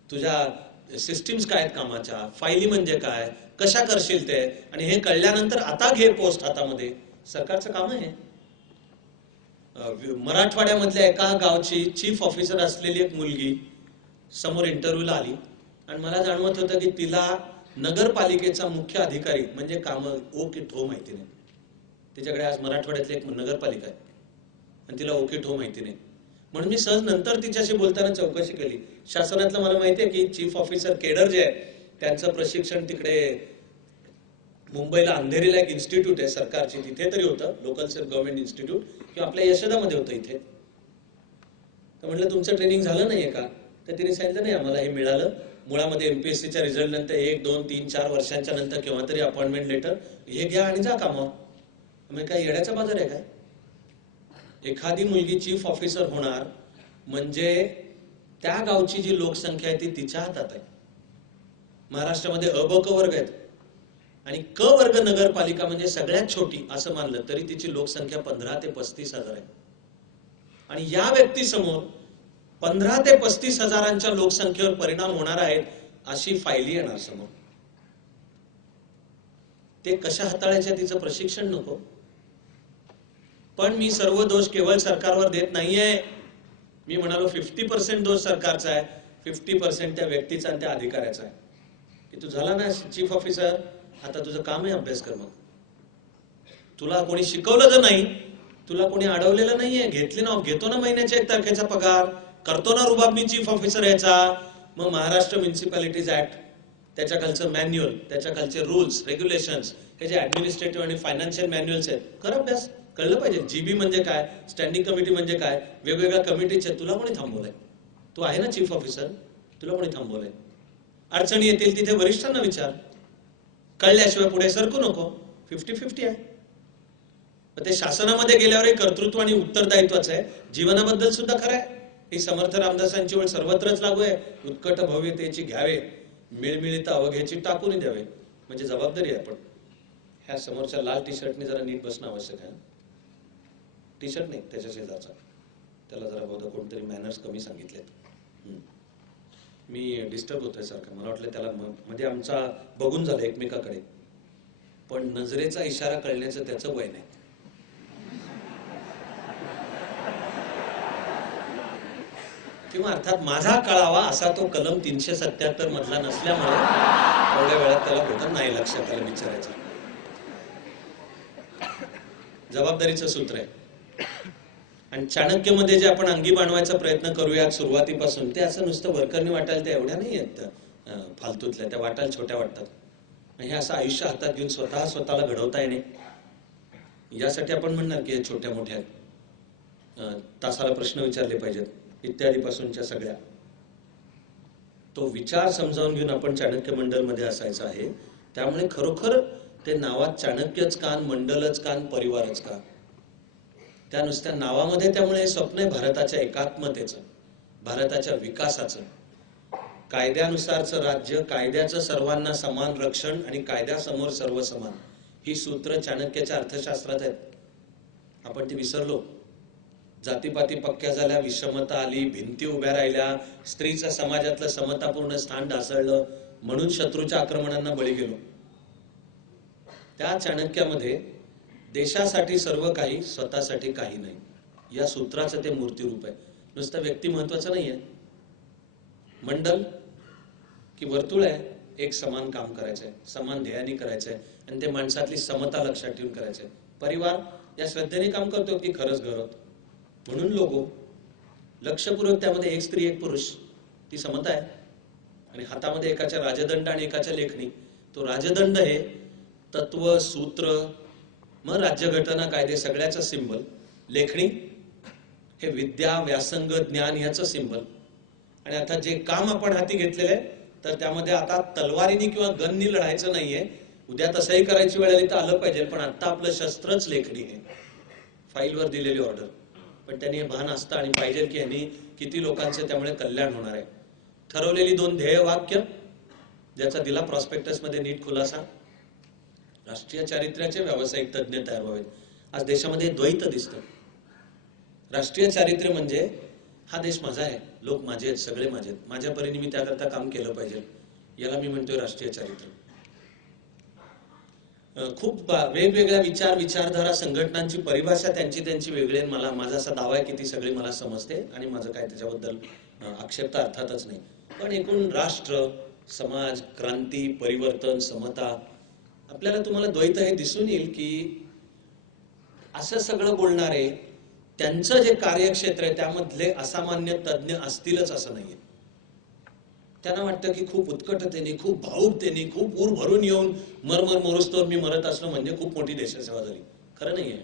तुझ्या सिस्टीम्स काय आहेत कामाच्या, फायली म्हणजे काय, कशा करशील ते, आणि हे कळल्यानंतर आता घे पोस्ट हातामध्ये. सरकारचं काम आहे. मराठवाड्यामधल्या एका गावची चीफ ऑफिसर असलेली एक मुलगी समोर इंटरव्ह्यूला आली आणि मला जाणवत होतं की तिला नगरपालिकेचा मुख्य अधिकारी म्हणजे काम ओ की ठो माहिती नाही. तिच्याकडे आज मराठवाड्यातली एक नगरपालिका आहे आणि तिला ओ की ठो माहिती नाही. म्हणून मी सहज नंतर तिच्याशी बोलताना चौकशी केली. शासनातलं मला माहिती आहे की चीफ ऑफिसर केडर जे आहे त्यांचं प्रशिक्षण तिकडे मुंबईला अंधेरीला एक इन्स्टिट्यूट आहे सरकारची, तिथे तरी होतं, लोकल सेल्फ गव्हर्नमेंट इन्स्टिट्यूट, किंवा आपल्या यशोदामध्ये होतं इथे. तर म्हटलं तुमचं ट्रेनिंग झालं नाहीये का? तर तिने सांगितलं नाही, आम्हाला हे मिळालं मुळामध्ये MPSCच्या रिझल्ट नंतर 1, 2, 3, 4 वर्षांच्या नंतर केव्हा तरी अपॉइंटमेंट लेटर हे घ्या आणि जा कामावर. म्हणजे काय येड्याचा बाजार आहे काय? एखादी मुलगी चीफ ऑफिसर होणार म्हणजे त्या गावची जी लोकसंख्या आहे ती तिच्या हातात आहे. महाराष्ट्रामध्ये अ ब क वर्ग आहेत आणि क वर्ग नगरपालिका म्हणजे सगळ्यात छोटी असं मानलं तरी तिची लोकसंख्या 15 ते 35 हजार आहे. आणि या व्यक्तीसमोर 15 ते 35 हजारांच्या लोकसंख्येवर परिणाम होणार आहेत अशी फायली येणार समोर. ते कशा हाताळायच्या तिचं प्रशिक्षण नको. पण मी सर्व दोष केवळ सरकारवर देत नाहीये. मी म्हणालो 50% दोष सरकारचा आहे, 50% त्या व्यक्तीचा आणि त्या अधिकाऱ्याचा आहे. की तू झाला ना चीफ ऑफिसर, आता तुझं काम आहे अभ्यास कर. मग तुला कोणी शिकवलं तर नाही, तुला कोणी अडवलेलं नाहीये, घेतो ना महिन्याच्या 1 तारखेचा पगार, करतो ना रुबाब मी चीफ ऑफिसर याचा. मग महाराष्ट्र म्युनिसिपॅलिटीज ऍक्ट, त्याच्या खालचं मॅन्युअल, त्याच्या खालचे रूल्स रेग्युलेशन्स, हे जे ऍडमिनिस्ट्रेटिव्ह आणि फायनान्शियल मॅन्युअल्स आहेत, कर अभ्यास. कळलं पाहिजे जीबी म्हणजे काय, स्टँडिंग कमिटी म्हणजे काय, वेगवेगळ्या कमिटीचे. तुला कोणी थांबवलंय? तू आहे ना चीफ ऑफिसर, तुला कोणी थांबवलंय? अडचणी येतील तिथे वरिष्ठांना विचार. कळल्याशिवाय पुढे सरकू नको. 50-50 आहे. ते शासनामध्ये गेल्यावर कर्तृत्व आणि उत्तरदायित्वाचं आहे. जीवनाबद्दल सुद्धा खरं आहे. ही समर्थ रामदासांची वेळ सर्वत्रच लागू आहे. उत्कट भव्यतेची घ्यावे, मिळमिळीत अवघ्याची टाकून द्यावे. म्हणजे जबाबदारी आहे. पण ह्या समोरच्या लाल टी शर्टने जरा नीट बसणं आवश्यक आहे. टी शर्ट नाही, त्याच्या शेजारचा, त्याला जरा बहुधा कोणतरी मॅनर्स कमी सांगितलेत. मी डिस्टर्ब होतोय सारखं. मला वाटलं त्याला मध्ये आमचा बघून झालं एकमेकाकडे, पण नजरेचा इशारा कळण्याचं त्याचं वय नाही. किंवा अर्थात माझा कळावा असा तो कलम 377 मधला नसल्यामुळे थोड्या वेळात त्याला होतं नाही लक्षात त्याला विचारायचं. जबाबदारीचं सूत्र आहे. आणि चाणक्यमध्ये जे आपण अंगी बाणवायचा प्रयत्न करूयात सुरुवातीपासून, ते असं नुसतं वरकरणी वाटायला त्या एवढ्या नाही आहेत फालतूतल्या, त्या वाटायला छोट्या वाटतात. हे असं आयुष्य हातात घेऊन स्वतःला घडवता येणे, यासाठी आपण म्हणणार की छोट्या मोठ्या तासाला प्रश्न विचारले पाहिजेत इत्यादी पासूनच्या सगळ्या. तो विचार समजावून घेऊन आपण चाणक्य मंडलमध्ये असायचं आहे. त्यामुळे खरोखर ते नावात चाणक्यच कान, मंडलच कान, परिवारच का, त्या नुसत्या नावामध्ये. त्यामुळे हे स्वप्न आहे भारताच्या एकात्मतेचं, भारताच्या विकासाचं, कायद्यानुसारचं राज्य, कायद्याचं सर्वांना समान रक्षण आणि कायद्यासमोर सर्व समान, ही सूत्र चाणक्याच्या अर्थशास्त्रात आहेत. आपण ती विसरलो. जातीपाती पक्क्या झाल्या, विषमता आली, भिंती उभ्या राहिल्या, स्त्रीचं समाजातलं समतापूर्ण स्थान ढासळलं, म्हणून शत्रूच्या आक्रमणांना बळी गेलो. त्या चाणक्यामध्ये देशासाठी सर्व काही, स्वतःसाठी काही नाही, या सूत्राचं ते मूर्तिरूप आहे. नुसतं व्यक्ती महत्वाचं नाहीये. मंडल की वर्तुळ आहे, एक समान काम करायचंय, समान ध्येयाने करायचंय आणि ते माणसातली समता लक्षात ठेवून करायचंय. परिवार या श्रद्धेने काम करतो की खरंच घरात, म्हणून लोगो लक्षपूर्वक त्यामध्ये एक स्त्री एक पुरुष, ती समता आहे. आणि हातामध्ये एकाच्या राजदंड आणि एकाच्या लेखणी. तो राजदंड हे तत्व, सूत्र, मग राज्यघटना, कायदे सगळ्याचं सिंबल. लेखणी हे विद्या, व्यासंग, ज्ञान याचं सिंबल. आणि आता जे काम आपण हाती घेतलेलं आहे, तर त्यामध्ये आता तलवारीने किंवा गननी लढायचं नाहीये. उद्या तसंही करायची वेळ आली तर आलं पाहिजे, पण आता आपलं शस्त्रच लेखणी आहे, फाईलवर दिलेली ऑर्डर. पण त्यांनी हे भान असतं आणि पाहिजे की यांनी किती लोकांचे त्यामुळे कल्याण होणार आहे. ठरवलेली 2 ध्येय वाक्य ज्याचा दिला प्रॉस्पेक्टस मध्ये नीट खुलासा. राष्ट्रीय चारित्र्याचे व्यावसायिक तज्ज्ञ तयार व्हावेत. आज देशामध्ये द्वैत दिसतं. राष्ट्रीय चारित्र्य म्हणजे हा देश माझा आहे, लोक माझे आहेत, सगळे माझे आहेत, माझ्या परीने मी त्याकरता काम केलं पाहिजे, याला मी म्हणतोय राष्ट्रीय चारित्र्य. खूप वेगवेगळ्या विचारधारा संघटनांची परिभाषा त्यांची वेगळी आहे. माझा असा दावा आहे की ती सगळी मला समजते आणि माझं काय त्याच्याबद्दल आक्षेप तर अर्थातच नाही. पण एकूण राष्ट्र, समाज, क्रांती, परिवर्तन, समता, आपल्याला तुम्हाला द्वैत हे दिसून येईल की असं सगळं बोलणारे त्यांचं जे कार्यक्षेत्र आहे त्यामधले असामान्य तज्ज्ञ असतीलच असं नाहीये. त्यांना वाटतं की खूप उत्कटतेने, खूप भावुकतेने, खूप ऊर भरून येऊन मरमर मोरुस्तोवर मी मरत असलो म्हणजे खूप मोठी देशसेवा झाली. खरं नाहीये.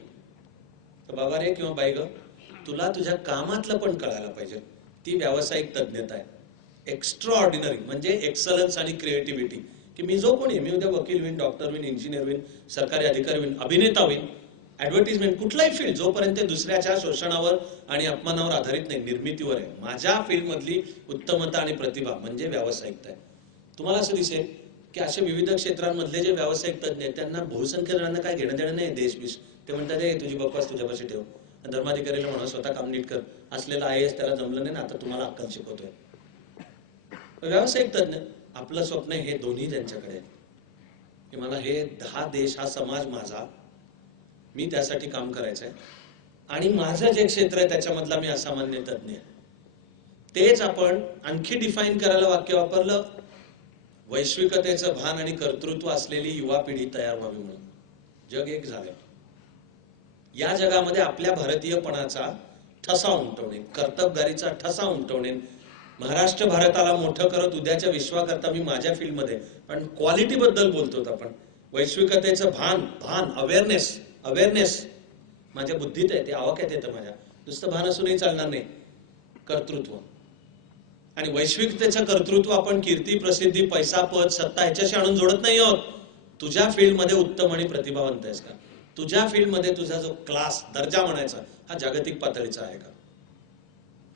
तर बाबा रे किंवा बाई ग, तुला तुझ्या कामातलं पण कळायला पाहिजे. ती व्यावसायिक तज्ञता आहे. एक्स्ट्रा ऑर्डिनरी म्हणजे एक्सलन्स आणि क्रिएटिव्हिटी. की मी जो कोणी, मी उद्या वकील होईन, डॉक्टर होईन, इंजिनियर होईन, सरकारी अधिकारी होईन, अभिनेता होईन, ऍडव्हर्टिजमेंट, कुठलाही फील्ड, जोपर्यंत दुसऱ्याच्या शोषणावर आणि अपमानावर आधारित नाही, निर्मितीवर आहे. माझ्या फील्ड मधली उत्तमता आणि प्रतिभा म्हणजे व्यावसायिकता आहे. तुम्हाला असं दिसेल की असे विविध क्षेत्रांमधले जे व्यावसायिक तज्ञ आहेत त्यांना बहुसंख्य जणांना काय घेणं देणं नाही देश. ते म्हणतात हे तुझी बकवास तुझ्यापाशी ठेव. धर्माधिकारीला म्हणा स्वतः काम नीट कर. असलेला IAS त्याला जमलं नाही ना, आता तुम्हाला अक्कल शिकवतोय. व्यावसायिक तज्ञ, आपलं स्वप्न हे दोन्ही त्यांच्याकडे आहे की मला हे 10 देश, हा समाज माझा, मी त्यासाठी काम करायचंय आणि माझं जे क्षेत्र आहे त्याच्यामधला मी असामान्य तज्ञ आहे. तेच आपण आणखी डिफाईन करायला वाक्य वापरलं, वैश्विकतेचं भान आणि कर्तृत्व असलेली युवा पिढी तयार व्हावी म्हणून. जग एक झालंय. या जगामध्ये आपल्या भारतीयपणाचा ठसा उमटवणे, कर्तबगारीचा ठसा उमटवणे, महाराष्ट्र भारताला मोठं करत उद्याच्या विश्वाकरता मी माझ्या फील्डमध्ये, पण क्वालिटी बद्दल बोलतो आपण, वैश्विकतेचं भान, अवेअरनेस माझ्या बुद्धीत आहे, ते आवाक्यात येतं माझ्या. नुसतं भान असूनही चालणार नाही. कर्तृत्व आणि वैश्विकतेचं कर्तृत्व आपण कीर्ती, प्रसिद्धी, पैसा, पद, सत्ता ह्याच्याशी आणून जोडत नाही आहोत. तुझ्या फील्डमध्ये उत्तम आणि प्रतिभावंत आहेस का? तुझ्या फील्डमध्ये तुझा जो क्लास, दर्जा म्हणायचा, हा जागतिक पातळीचा आहे का?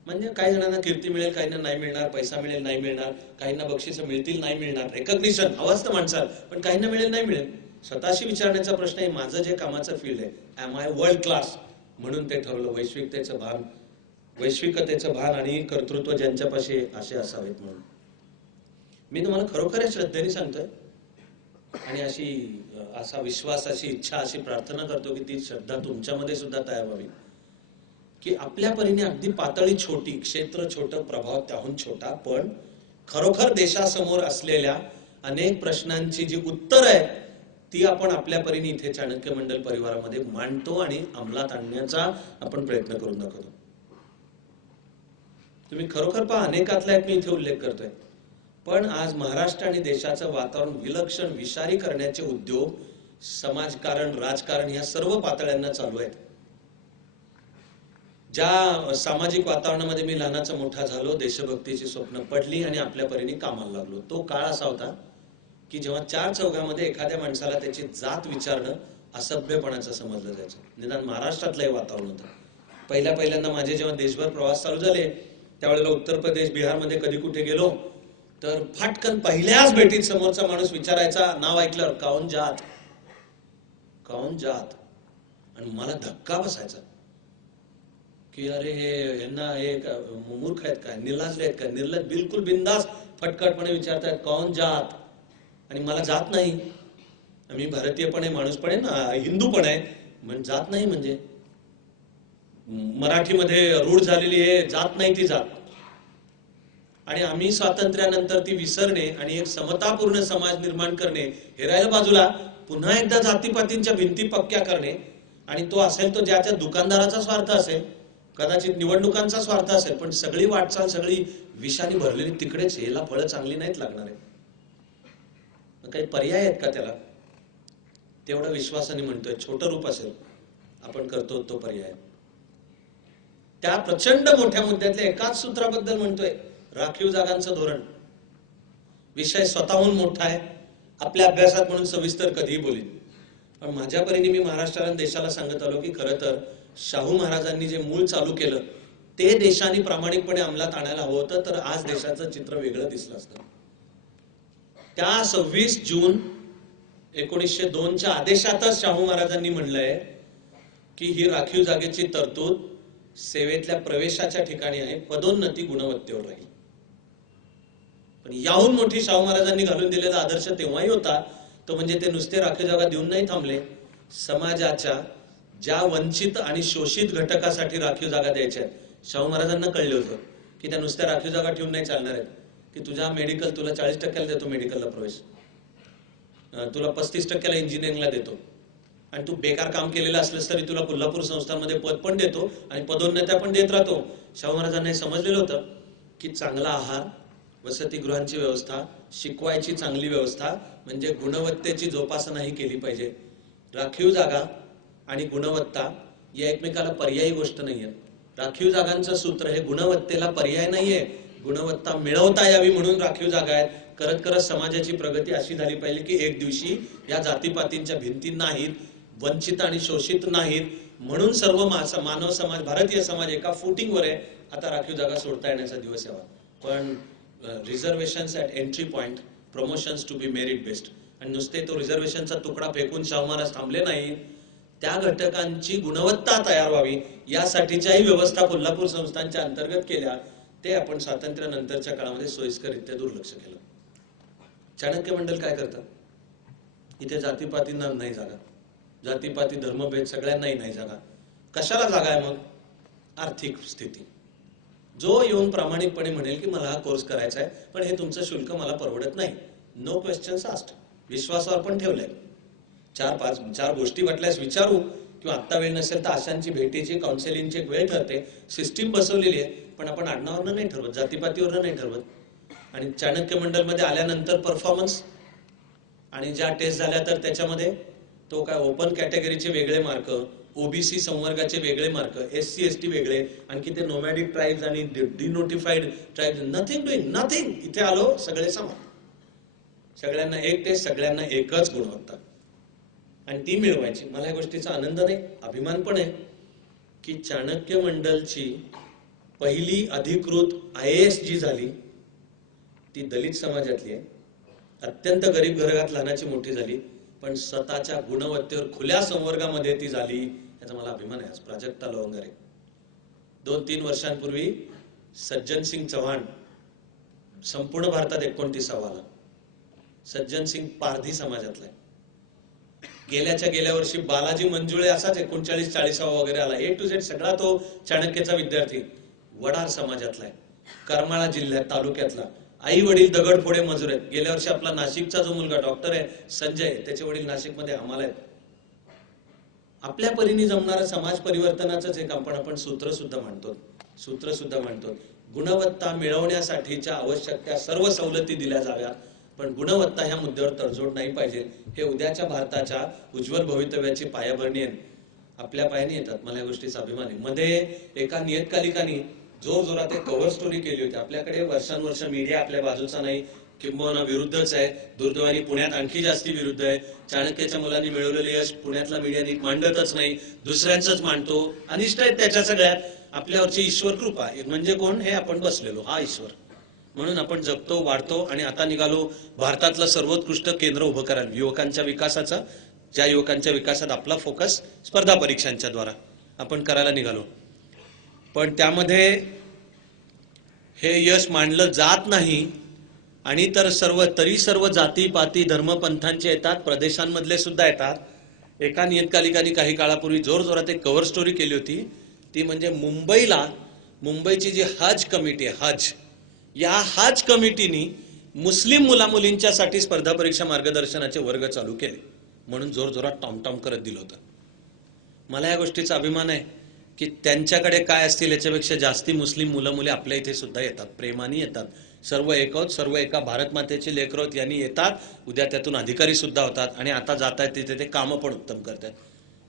म्हणजे काही जणांना कीर्ती मिळेल, काहींना नाही मिळणार, पैसा मिळेल, नाही मिळणार, काहींना बक्षिसं मिळतील, नाही मिळणार, रेकग्निशन अवस्थ माणसाल, पण काहींना मिळेल, नाही मिळेल. स्वतःशी विचारण्याचा प्रश्न आहे, माझं जे कामाचं फील्ड आहे, एम आय वर्ल्ड क्लास? म्हणून ते ठरवलं वैश्विकतेचं भान आणि कर्तृत्व ज्यांच्यापाशी असे असावेत म्हणून. मी तुम्हाला खरोखर श्रद्धेने सांगतोय आणि असा विश्वास, अशी इच्छा, अशी प्रार्थना करतो की ती श्रद्धा तुमच्यामध्ये सुद्धा तयार व्हावी की आपल्या परीने अगदी पातळी छोटी, क्षेत्र छोटं, प्रभाव त्याहून छोटा, पण खरोखर देशासमोर असलेल्या अनेक प्रश्नांची जी उत्तर आहे ती आपण आपल्या परीने इथे चाणक्य मंडल परिवारामध्ये मांडतो आणि अंमलात आणण्याचा आपण प्रयत्न करून दाखवतो. तुम्ही खरोखर पहा, अनेकातला एक मी इथे उल्लेख करतोय, पण आज महाराष्ट्र आणि देशाचं वातावरण विलक्षण, विषारी करण्याचे उद्योग समाजकारण, राजकारण या सर्व पातळ्यांना चालू आहेत. ज्या सामाजिक वातावरणामध्ये मी लहानाचा मोठा झालो, देशभक्तीची स्वप्न पडली आणि आपल्या परीने कामाला लागलो, तो काळ असा होता की जेव्हा 4 चौघामध्ये एखाद्या माणसाला त्याची जात विचारणं असभ्यपणाचं समजलं जायचं. निदान महाराष्ट्रातलं हे वातावरण होतं. पहिल्यांदा माझे जेव्हा देशभर प्रवास चालू झाले त्यावेळेला उत्तर प्रदेश, बिहारमध्ये कधी कुठे गेलो तर फाटकन पहिल्याच भेटीत समोरचा माणूस विचारायचा, नाव ऐकल्यावर, कौन जात? आणि मला धक्का बसायचा की अरे यांना हे मूर्ख आहेत काय, निर्लज्ज आहेत काय? निर्लज्ज, बिलकुल बिंदास फटकटपणे विचारतायत कौन जात, आणि मला जात नाही. मी भारतीय पण आहे, माणूस पण आहे ना, हिंदू पण आहे, म्हणजे जात नाही. म्हणजे मराठीमध्ये रूढ झालेली आहे, जात नाही ती जात. आणि आम्ही स्वातंत्र्यानंतर ती विसरणे आणि एक समतापूर्ण समाज निर्माण करणे हे राहिलं बाजूला, पुन्हा एकदा जातीपातींच्या भिंती पक्क्या करणे, आणि तो असेल तो ज्याच्या दुकानदाराचा स्वार्थ असेल, कदाचित निवडणुकांचा स्वार्थ असेल, पण सगळी वाटचाल सगळी विषाने भरलेली तिकडेच, याला फळं चांगली नाहीत लागणार आहे. काही पर्याय आहेत का त्याला? तेवढा विश्वासाने म्हणतोय, छोटं रूप असेल आपण करतो तो पर्याय. त्या प्रचंड मोठ्या मुद्द्यातल्या एकाच सूत्राबद्दल म्हणतोय, राखीव जागांचं धोरण. विषय स्वतःहून मोठा आहे, आपल्या अभ्यासात म्हणून सविस्तर कधीही बोलीन, पण माझ्या परीने मी महाराष्ट्राला, देशाला सांगत आलो की खरं तर शाहू महाराजांनी जे मूळ चालू केलं ते देशाने प्रामाणिकपणे अंमलात आणायला हवं होतं, तर आज देशाचं चित्र वेगळं दिसलं असतं. त्या 26 जून 1902च्या आदेशातच शाहू महाराजांनी म्हणलंय की ही राखीव जागेची तरतूद सेवेतल्या प्रवेशाच्या ठिकाणी आहे, पदोन्नती गुणवत्तेवर राहील. पण याहून मोठी शाहू महाराजांनी घालून दिलेला आदर्श तेव्हाही होता, तो म्हणजे ते नुसते राखीव जागा देऊन नाही थांबले. समाजाच्या ज्या वंचित आणि शोषित घटकासाठी राखीव जागा द्यायच्या आहेत, शाहू महाराजांना कळलं होतं की त्या नुसत्या राखीव जागा ठेवून नाही चालणार आहेत, की तुझ्या मेडिकल तुला 40% देतो मेडिकलला प्रवेश, तुला 35% इंजिनिअरिंगला देतो, आणि तू बेकार काम केलेलं असलंस तरी तुला कोल्हापूर संस्थांमध्ये पद पण देतो आणि पदोन्नत्या पण देत राहतो. शाहू महाराजांना हे समजलेलं होतं की चांगला आहार, वसतिगृहांची व्यवस्था, शिकवायची चांगली व्यवस्था म्हणजे गुणवत्तेची जोपासनाही केली पाहिजे. राखीव जागा आणि गुणवत्ता या एकमेकाला पर्यायी गोष्ट नाहीये. राखीव जागांचं सूत्र हे गुणवत्तेला पर्याय नाहीये, गुणवत्ता मिळवता यावी म्हणून राखीव जागा आहेत. करत करत समाजाची प्रगती अशी झाली पाहिजे की एक दिवशी या जातीपातींच्या भिंती नाहीत, वंचित आणि शोषित नाहीत, म्हणून सर्व मानव समाज, भारतीय समाज एका फुटिंगवर आहे. आता राखीव जागा सोडता येण्याचा दिवस यावा. पण reservations at entry point, promotions to be merit based, आणि नुसते तो रिझर्वेशनचा तुकडा फेकून शाहू महाराज थांबले नाही. त्या घटकांची गुणवत्ता तयार व्हावी यासाठीच्याही व्यवस्था कोल्हापूर संस्थांच्या अंतर्गत केल्या. ते आपण स्वातंत्र्यानंतरच्या काळामध्ये सोयीस्कररित्या दुर्लक्ष केलं. चाणक्य मंडल काय करतात? इथे जातीपातींना नाही जागा, जातीपाती धर्मभेद सगळ्यांनाही नाही जागा. कशाला जागा आहे मग? आर्थिक स्थिती. जो येऊन प्रामाणिकपणे म्हणेल की मला हा कोर्स करायचा आहे पण हे तुमचं शुल्क मला परवडत नाही, नो क्वेश्चन्स आस्क्ड, विश्वासावर पण ठेवलंय. 4 गोष्टी वाटल्यास विचारू, किंवा आत्ता वेळ नसेल तर अशांची भेटीची, काउन्सिलिंगची एक वेळ ठरते. सिस्टीम बसवलेली आहे, पण आपण आडनावानं नाही ठरवत, जातीपातीवरनं नाही ठरवत. आणि चाणक्य मंडलमध्ये आल्यानंतर परफॉर्मन्स आणि ज्या टेस्ट झाल्या तर त्याच्यामध्ये तो काय ओपन कॅटेगरीचे वेगळे मार्क, ओबीसी संवर्गाचे वेगळे मार्क, SC ST वेगळे, आणखी ते नोमॅडिक ट्राईब्स आणि डिनोटिफाईड ट्राईब्स, नथिंग डुईंग नथिंग. इथे आलो सगळे समान, सगळ्यांना एक टेस्ट, सगळ्यांना एकच गुणवत्ता, आणि ती मिळवायची. मला या गोष्टीचा आनंद नाही, अभिमान पण आहे की चाणक्य मंडलची पहिली अधिकृत IAS जी झाली ती दलित समाजातली आहे. अत्यंत गरीब घरात लहानाची मोठी झाली, पण स्वतःच्या गुणवत्तेवर खुल्या संवर्गामध्ये ती झाली, याचा मला अभिमान आहे. आज प्राजक्ता लोहंगरे 2-3 वर्षांपूर्वी सज्जन सिंग चव्हाण संपूर्ण भारतात 29वा. सज्जन सिंग पारधी समाजातला आहे. गेल्या वर्षी बालाजी मंजुळे असाच 39-40 वगैरे आला. A to Z सगळा तो चाणक्यचा विद्यार्थी वडार समाजातला आहे, करमाळा जिल्ह्यात तालुक्यातला. आई वडील दगडफोडे मजूर आहेत. गेल्या वर्षी आपला नाशिकचा जो मुलगा डॉक्टर आहे संजय, त्याचे वडील नाशिकमध्ये आम्हाला आहेत. आपल्या परीने जमणारं समाज परिवर्तनाचंच एक आपण सूत्र सुद्धा मांडतो. गुणवत्ता मिळवण्यासाठीच्या आवश्यक त्या सर्व सवलती दिल्या जाव्यात, पण गुणवत्ता ह्या मुद्द्यावर तडजोड नाही पाहिजे. हे उद्याच्या भारताच्या उज्ज्वल भवितव्याची पायाभरणी आहे. आपल्या पायाने येतात, मला या गोष्टीचा अभिमान आहे. मध्ये एका नियतकालिकाने जोरजोरात एक कव्हर स्टोरी केली होती. आपल्याकडे वर्षानुवर्ष मीडिया आपल्या बाजूचा नाही, किंबहुना विरुद्धच आहे. दुर्दैवाने पुण्यात आणखी जास्ती विरुद्ध आहे. चाणक्याच्या मुलांनी मिळवलेले यश पुण्यातला मीडिया नीट मांडतच नाही, दुसऱ्यांचंच मांडतो. अनिष्ट आहेत त्याच्या सगळ्यात. आपल्यावरची ईश्वर कृपा म्हणजे कोण? हे आपण बसलेलो हा ईश्वर, म्हणून आपण जगतो, वाढतो, आणि आता निघालो भारतातलं सर्वोत्कृष्ट केंद्र उभं करायला, युवकांच्या विकासाचं. ज्या युवकांच्या विकासात आपला फोकस स्पर्धा परीक्षांच्या द्वारा आपण करायला निघालो, पण त्यामध्ये हे यश मांडलं जात नाही. आणि तरी सर्व जाती पाती धर्मपंथांचे येतात, प्रदेशांमधले सुद्धा येतात. एका नियतकालिकाने काही काळापूर्वी जोरजोरात एक कव्हर स्टोरी केली होती. ती म्हणजे मुंबईची जी हज कमिटी आहे, या हज कमिटीनी मुस्लिम मुलामुलींच्यासाठी स्पर्धा परीक्षा मार्गदर्शनाचे वर्ग चालू केले, म्हणून जोरजोरात टॉमटॉम करत दिलं होतं. मला या गोष्टीचा अभिमान आहे की त्यांच्याकडे काय असतील याच्यापेक्षा जास्ती मुस्लिम मुलं मुली आपल्या इथे सुद्धा येतात, प्रेमाने येतात. सर्व एकवत, सर्व एका भारत मातेचे लेकरं यांनी येतात. उद्या त्यातून अधिकारी सुद्धा होतात, आणि आता जात आहेत तिथे ते कामं पण उत्तम करतात.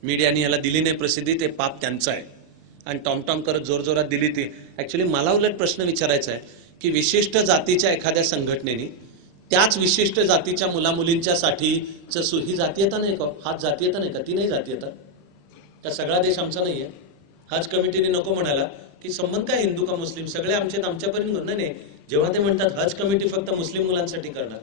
मीडियाने याला दिली नाही प्रसिद्धी, ते पाप त्यांचं आहे. आणि टॉमटॉम करत जोरजोरात दिली ती. ऍक्च्युली मला उलट प्रश्न विचारायचा आहे की विशिष्ट जातीच्या एखाद्या संघटनेने त्याच विशिष्ट जातीच्या मुलामुलींच्यासाठीच ही जातीयता नाही का? हाच जातीयता नाही का? ती नाही जातीयता का? सगळा देश आमचा नाहीये? हज कमिटीने नको म्हणाला की संबंध काय हिंदू का मुस्लिम, सगळे आमच्यापर्यंत नाही. जेव्हा ते म्हणतात हज कमिटी फक्त मुस्लिम मुलांसाठी करणार,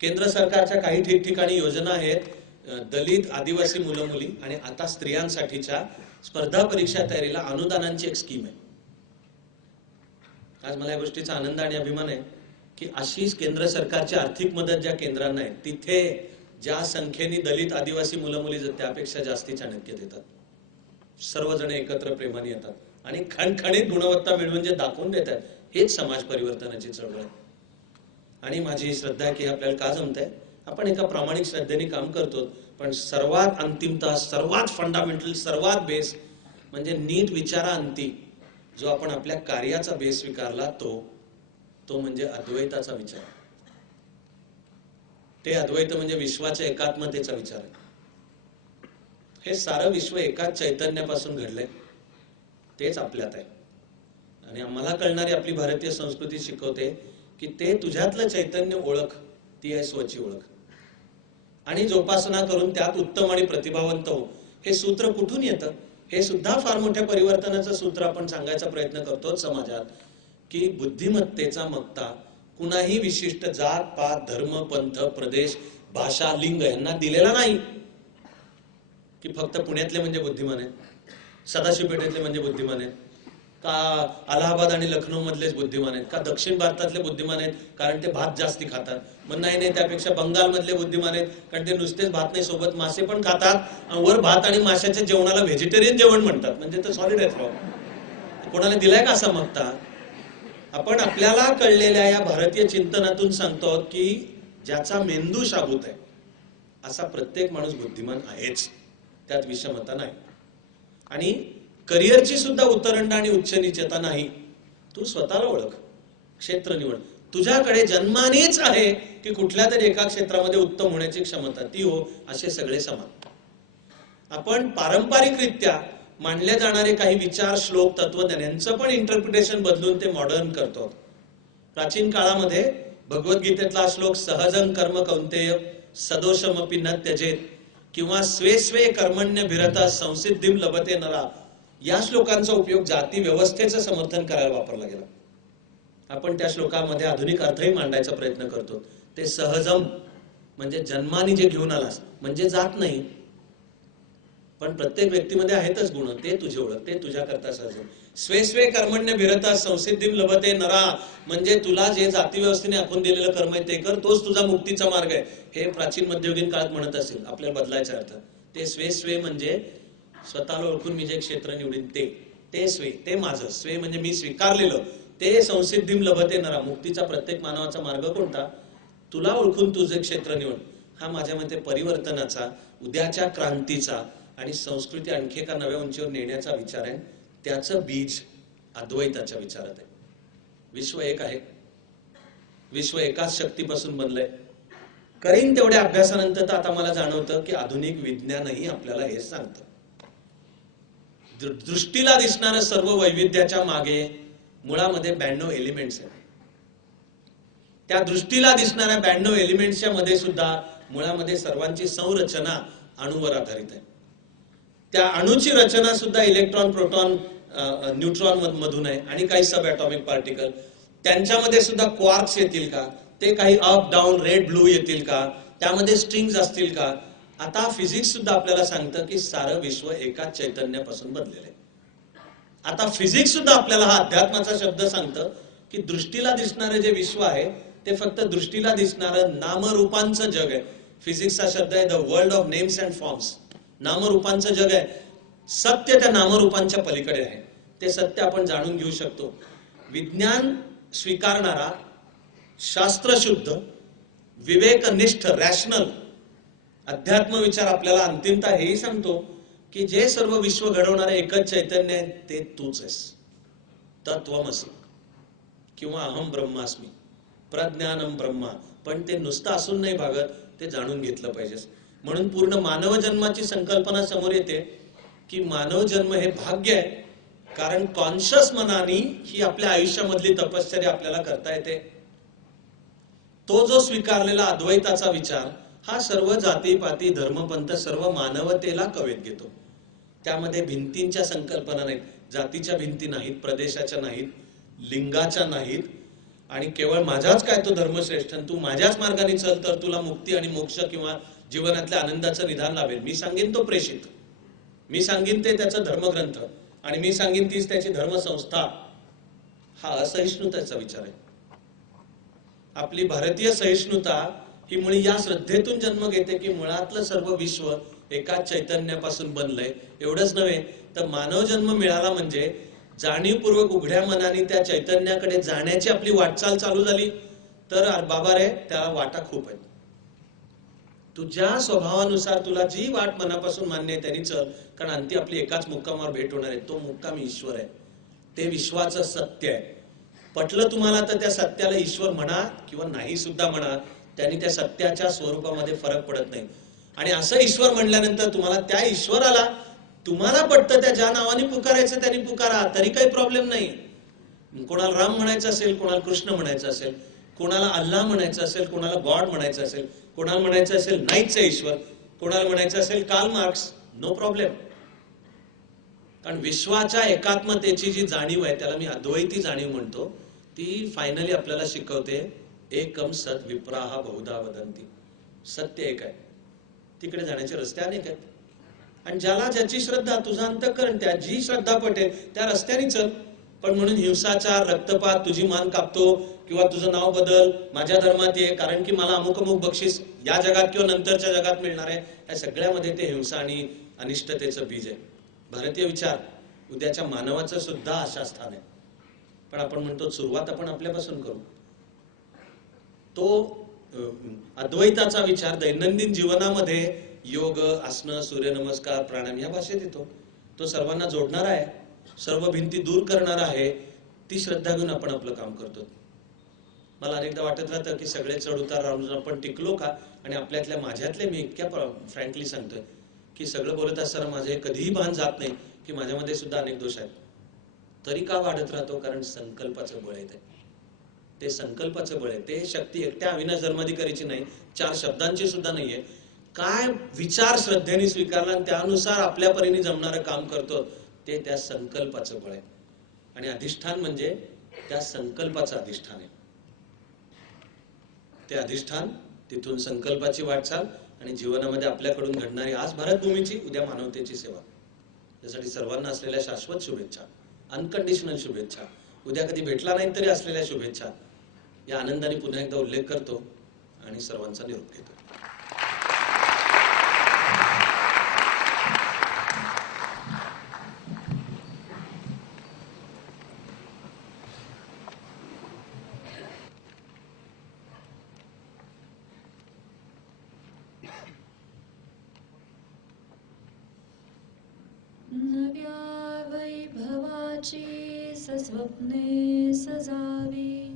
केंद्र सरकारच्या काही ठिकठिकाणी योजना आहेत दलित आदिवासी मुलं मुली आणि आता स्त्रियांसाठीच्या स्पर्धा परीक्षा तयारीला अनुदानांची एक स्कीम आहे. आज मला या गोष्टीचा आनंद आणि अभिमान आहे की अशीच केंद्र सरकारची आर्थिक मदत ज्या केंद्रांना आहे तिथे ज्या संख्येने दलित आदिवासी मुलं मुली त्यापेक्षा जास्ती चाणक्य देतात. सर्वजण एकत्र प्रेमाने येतात आणि खणखणीत गुणवत्ता मिळवून जे दाखवून देतात, हेच समाज परिवर्तनाची चळवळ आहे. आणि माझी श्रद्धा आहे की आपल्याला का जमतंय, आपण एका प्रामाणिक श्रद्धेने काम करतो, पण सर्वात अंतिमतः, सर्वात फंडामेंटल, सर्वात बेस म्हणजे नीट विचाराअंती जो आपण आपल्या कार्याचा बेस स्वीकारला तो म्हणजे अद्वैताचा विचार. ते अद्वैत म्हणजे विश्वाच्या एकात्मतेचा विचार आहे. हे सारं विश्व एकाच चैतन्यापासून घडलंय, तेच आपल्यात आहे. आणि आम्हाला कळणारी आपली भारतीय संस्कृती शिकवते की ते तुझ्यातलं चैतन्य ओळख, ती आहे स्वची ओळख, आणि जोपासना करून त्यात उत्तम आणि प्रतिभावंत हो. हे सूत्र कुठून येतं, हे सुद्धा फार मोठ्या परिवर्तनाचं सूत्र आपण सांगायचा प्रयत्न करतो समाजात, की बुद्धिमत्तेचा मक्ता कुणाही विशिष्ट जात पात धर्म पंथ प्रदेश भाषा लिंग यांना दिलेला नाही. की फक्त पुण्यातले म्हणजे बुद्धिमान आहेत, सदाशिव पेठेतले म्हणजे बुद्धिमान आहेत का, अलाहाबाद आणि लखनौ मधलेच बुद्धिमान आहेत का, दक्षिण भारतातले बुद्धिमान आहेत कारण ते भात जास्ती खातात, मग नाही त्यापेक्षा बंगाल मधले बुद्धिमान आहेत कारण ते नुसतेच भात नाही सोबत मासे पण खातात, वर भात आणि माशाच्या जेवणाला व्हेजिटेरियन जेवण म्हणतात, म्हणजे ते सॉलिड आहेत राव. कोणाला दिलाय का असा मगता? आपण आपल्याला कळलेल्या या भारतीय चिंतनातून सांगतो की ज्याचा मेंदू शाबूत आहे असा प्रत्येक माणूस बुद्धिमान आहेच, त्यात विषमता नाही. आणि करिअरची सुद्धा उतरंड आणि उच्च नीचता नाही. तू स्वतःला ओळख, क्षेत्र निवड. तुझ्याकडे जन्मानेच आहे की कुठल्या तरी एका क्षेत्रामध्ये उत्तम होण्याची क्षमता, ती हो. असे सगळे समान. आपण पारंपरिकरित्या मांडले जाणारे काही विचार श्लोक तत्वज्ञान यांचं पण इंटरप्रिटेशन बदलून ते मॉडर्न करतो. प्राचीन काळामध्ये भगवद्गीतेतला श्लोक सहजं कर्म कौंतेय सदोषमपि न त्यजेत किंवा स्वे स्वे कर्मण्यभिरता संसिद्धिं लभते नरा, या श्लोकांचा उपयोग जाती व्यवस्थेचं समर्थन करायला वापरला गेला. आपण त्या श्लोकामध्ये आधुनिक अर्थही मांडायचा प्रयत्न करतो. ते सहजम म्हणजे जन्माने जे घेऊन आलास, म्हणजे जात नाही, पण प्रत्येक व्यक्तीमध्ये आहेतच गुण, ते तुझे ओळख, ते तुझ्या करता सहजम. स्वे स्वे कर्मण्यभिरता संसिद्धिं लभते नरा म्हणजे तुला जे जाती व्यवस्थेने आखून दिलेलं कर्म आहे ते कर, तोच तुझा मुक्तीचा मार्ग आहे. हे प्राचीन मध्ययुगीन काळात म्हणत असेल, आपल्याला बदलायचा अर्थ. ते स्वे स्वे म्हणजे स्वतःला ओळखून मी जे क्षेत्र निवडीन ते स्वे, ते माझं. स्वे म्हणजे मी स्वीकारलेलं. ते संसिद्धिं लभते नरा, मुक्तीचा प्रत्येक मानवाचा मार्ग कोणता? तुला ओळखून तुझे क्षेत्र निवड. हा माझ्या मते परिवर्तनाचा, उद्याच्या क्रांतीचा आणि संस्कृती आणखी एका नव्या उंचीवर नेण्याचा विचार आहे. त्याचं बीज अद्वैताच्या विचारात आहे. विश्व एक आहे, विश्व एकाच शक्तीपासून बनलंय. करीन तेवढ्या अभ्यासानंतर तर आता मला जाणवतं की आधुनिक विज्ञानही आपल्याला हे सांगतं. दृष्टीला दिसणारं सर्व वैविध्याच्या मागे मुळामध्ये 92 एलिमेंट्स आहेत. त्या दृष्टीला दिसणाऱ्या 92 एलिमेंट्सच्या मध्ये सुद्धा मुळामध्ये सर्वांची संरचना अणुवर आधारित आहे. त्या अणुची रचना सुद्धा इलेक्ट्रॉन प्रोटॉन न्यूट्रॉन मधून आहे आणि काही सब ॲटॉमिक पार्टिकल. त्यांच्यामध्ये सुद्धा क्वार्क्स येतील का, ते काही अप डाऊन रेड ब्लू येतील का, त्यामध्ये स्ट्रिंग्स असतील का. आता फिजिक्स सुद्धा आपल्याला सांगतं की सारं विश्व एकाच चैतन्यापासून बनलेलं आहे. आता फिजिक्स सुद्धा आपल्याला हा अध्यात्माचा शब्द सांगतं की दृष्टीला दिसणारे जे विश्व आहे ते फक्त दृष्टीला दिसणारं नामरूपांचं जग आहे. फिजिक्सचा शब्द आहे the world of names and forms. नामरूपांचं जग आहे. सत्य त्या नामरूपांच्या पलीकडे आहे. ते सत्य आपण जाणून घेऊ शकतो. विज्ञान स्वीकारणारा, शास्त्रशुद्ध, विवेकनिष्ठ, रॅशनल अध्यात्म विचार आपल्याला अंतिमतः हेही सांगतो की जे सर्व विश्व घडवणारे एकच चैतन्य आहे ते तूच आहेस. तत्वमसी किंवा अहम ब्रह्मास्मी, प्रज्ञानम ब्रह्मा. पण ते नुसतं असून नाही भागत, ते जाणून घेतलं पाहिजेस. म्हणून पूर्ण मानव जन्माची संकल्पना समोर येते की मानव जन्म हे भाग्य आहे, कारण कॉन्शियस मनाने ही आपल्या आयुष्यामधली तपश्चर्या आपल्याला करता येते. तो जो स्वीकारलेला अद्वैताचा विचार हा सर्व जातीपाती धर्मपंथ सर्व मानवतेला कवेत घेतो. त्यामध्ये भिंतींच्या संकल्पना नाहीत, जातीच्या भिंती नाहीत, प्रदेशाच्या नाहीत, लिंगाच्या नाहीत, आणि केवळ माझाच काय तो धर्मश्रेष्ठ, तू माझ्याच मार्गाने चल तर तुला मुक्ती आणि मोक्ष किंवा जीवनातल्या आनंदाचं निदान लाभेल. मी सांगेन तो प्रेषित, मी सांगेन ते त्याचा धर्मग्रंथ, आणि मी सांगेन तीच त्याची धर्मसंस्था. हा असहिष्णुतेचा विचार आहे. आपली भारतीय सहिष्णुता ही मुळी या श्रद्धेतून जन्म घेते की मुळातलं सर्व विश्व एकाच चैतन्यापासून बनलंय. एवढंच नव्हे तर मानव जन्म मिळाला म्हणजे जाणीवपूर्वक उघड्या मनाने त्या चैतन्याकडे जाण्याची आपली वाटचाल चालू झाली तर बाबा रे, त्या वाटा खूप आहेत. तुझ्या स्वभावानुसार तुला जी वाट मनापासून मान्य आहे त्यांनी चल, कारण अंती आपली एकाच मुक्कामावर भेट होणार आहे. तो मुक्काम ईश्वर आहे, ते विश्वाचं सत्य आहे. पटलं तुम्हाला तर त्या सत्याला ईश्वर म्हणा किंवा नाही सुद्धा म्हणा, त्यांनी त्या सत्याच्या स्वरूपामध्ये फरक पडत नाही. आणि असं ईश्वर म्हणल्यानंतर तुम्हाला त्या ईश्वराला तुम्हाला पटतं त्या ज्या नावाने पुकारायचं त्यांनी पुकारा, तरी काही प्रॉब्लेम नाही. कोणाला राम म्हणायचं असेल, कोणाला कृष्ण म्हणायचं असेल, कोणाला अल्लाह म्हणायचं असेल, कोणाला गॉड म्हणायचं असेल, कोणाला म्हणायचं असेल नाहीच आहे ईश्वर, कोणाला म्हणायचं असेल कार्ल मार्क्स, नो प्रॉब्लेम. कारण विश्वाच्या एकात्मतेची जी जाणीव आहे त्याला मी अद्वैती जाणीव म्हणतो. ती फायनली आपल्याला शिकवते एकम सत विप्राहा बहुधा वदंती. सत्य एक आहे, तिकडे जाण्याचे रस्ते अनेक आहेत. आणि ज्याला ज्याची श्रद्धा, तुझा अंतःकरण त्या जी श्रद्धा पटेल त्या रस्त्याने चल. पण म्हणून हिंसाचार, रक्तपात, तुझी मान कापतो किंवा तुझं नाव बदल, माझ्या धर्मात ये कारण की मला अमुक अमुक बक्षीस या जगात किंवा नंतरच्या जगात मिळणार आहे, या सगळ्यामध्ये ते हिंसा आणि अनिष्टतेचं बीज आहे. भारतीय विचार उद्याच्या मानवाचं सुद्धा आशा स्थान आहे. पण आपण म्हणतो सुरुवात आपण आपल्यापासून करू. तो अद्वैताचा विचार दैनंदिन जीवनामध्ये योग, आसनं, सूर्यनमस्कार, प्राणायाम या भाषेत येतो. तो सर्वांना जोडणारा आहे, सर्व भिंती दूर करणारा आहे. ती श्रद्धा घेऊन आपण आपलं काम करतो. मला अनेकदा वाटत राहतं की सगळे चढ उतार राहून आपण टिकलो का, आणि आपल्यातल्या माझ्यातले मी इतक्या फ्रँकली सांगतोय की सगळं बोलत असताना माझे कधीही भान जात नाही की माझ्यामध्ये सुद्धा अनेक दोष आहेत. तरी का वाढत राहतो? कारण संकल्पाचं बळ आहे. ते संकल्पाचं बळ आहे. ते शक्ती एकट्या अविनाश धर्माधिकारीची नाही, 4 शब्दांची सुद्धा नाहीये. काय विचार श्रद्धेने स्वीकारला आणि त्यानुसार आपल्या परीने जमणारं काम करतो, ते त्या संकल्पाचं बळ आहे. आणि अधिष्ठान म्हणजे त्या संकल्पाचं अधिष्ठान आहे. ते अधिष्ठान, तिथून संकल्पाची वाटचाल आणि जीवनामध्ये आपल्याकडून घडणारी आज भारतभूमीची, उद्या मानवतेची सेवा. त्यासाठी सर्वांना असलेल्या शाश्वत शुभेच्छा, अनकंडिशनल शुभेच्छा, उद्या कधी भेटला नाही तरी असलेल्या शुभेच्छा, या आनंदाने पुन्हा एकदा उल्लेख करतो आणि सर्वांचा निरोप घेतो. नव्या वैभवाची सस्वप्ने सजावी,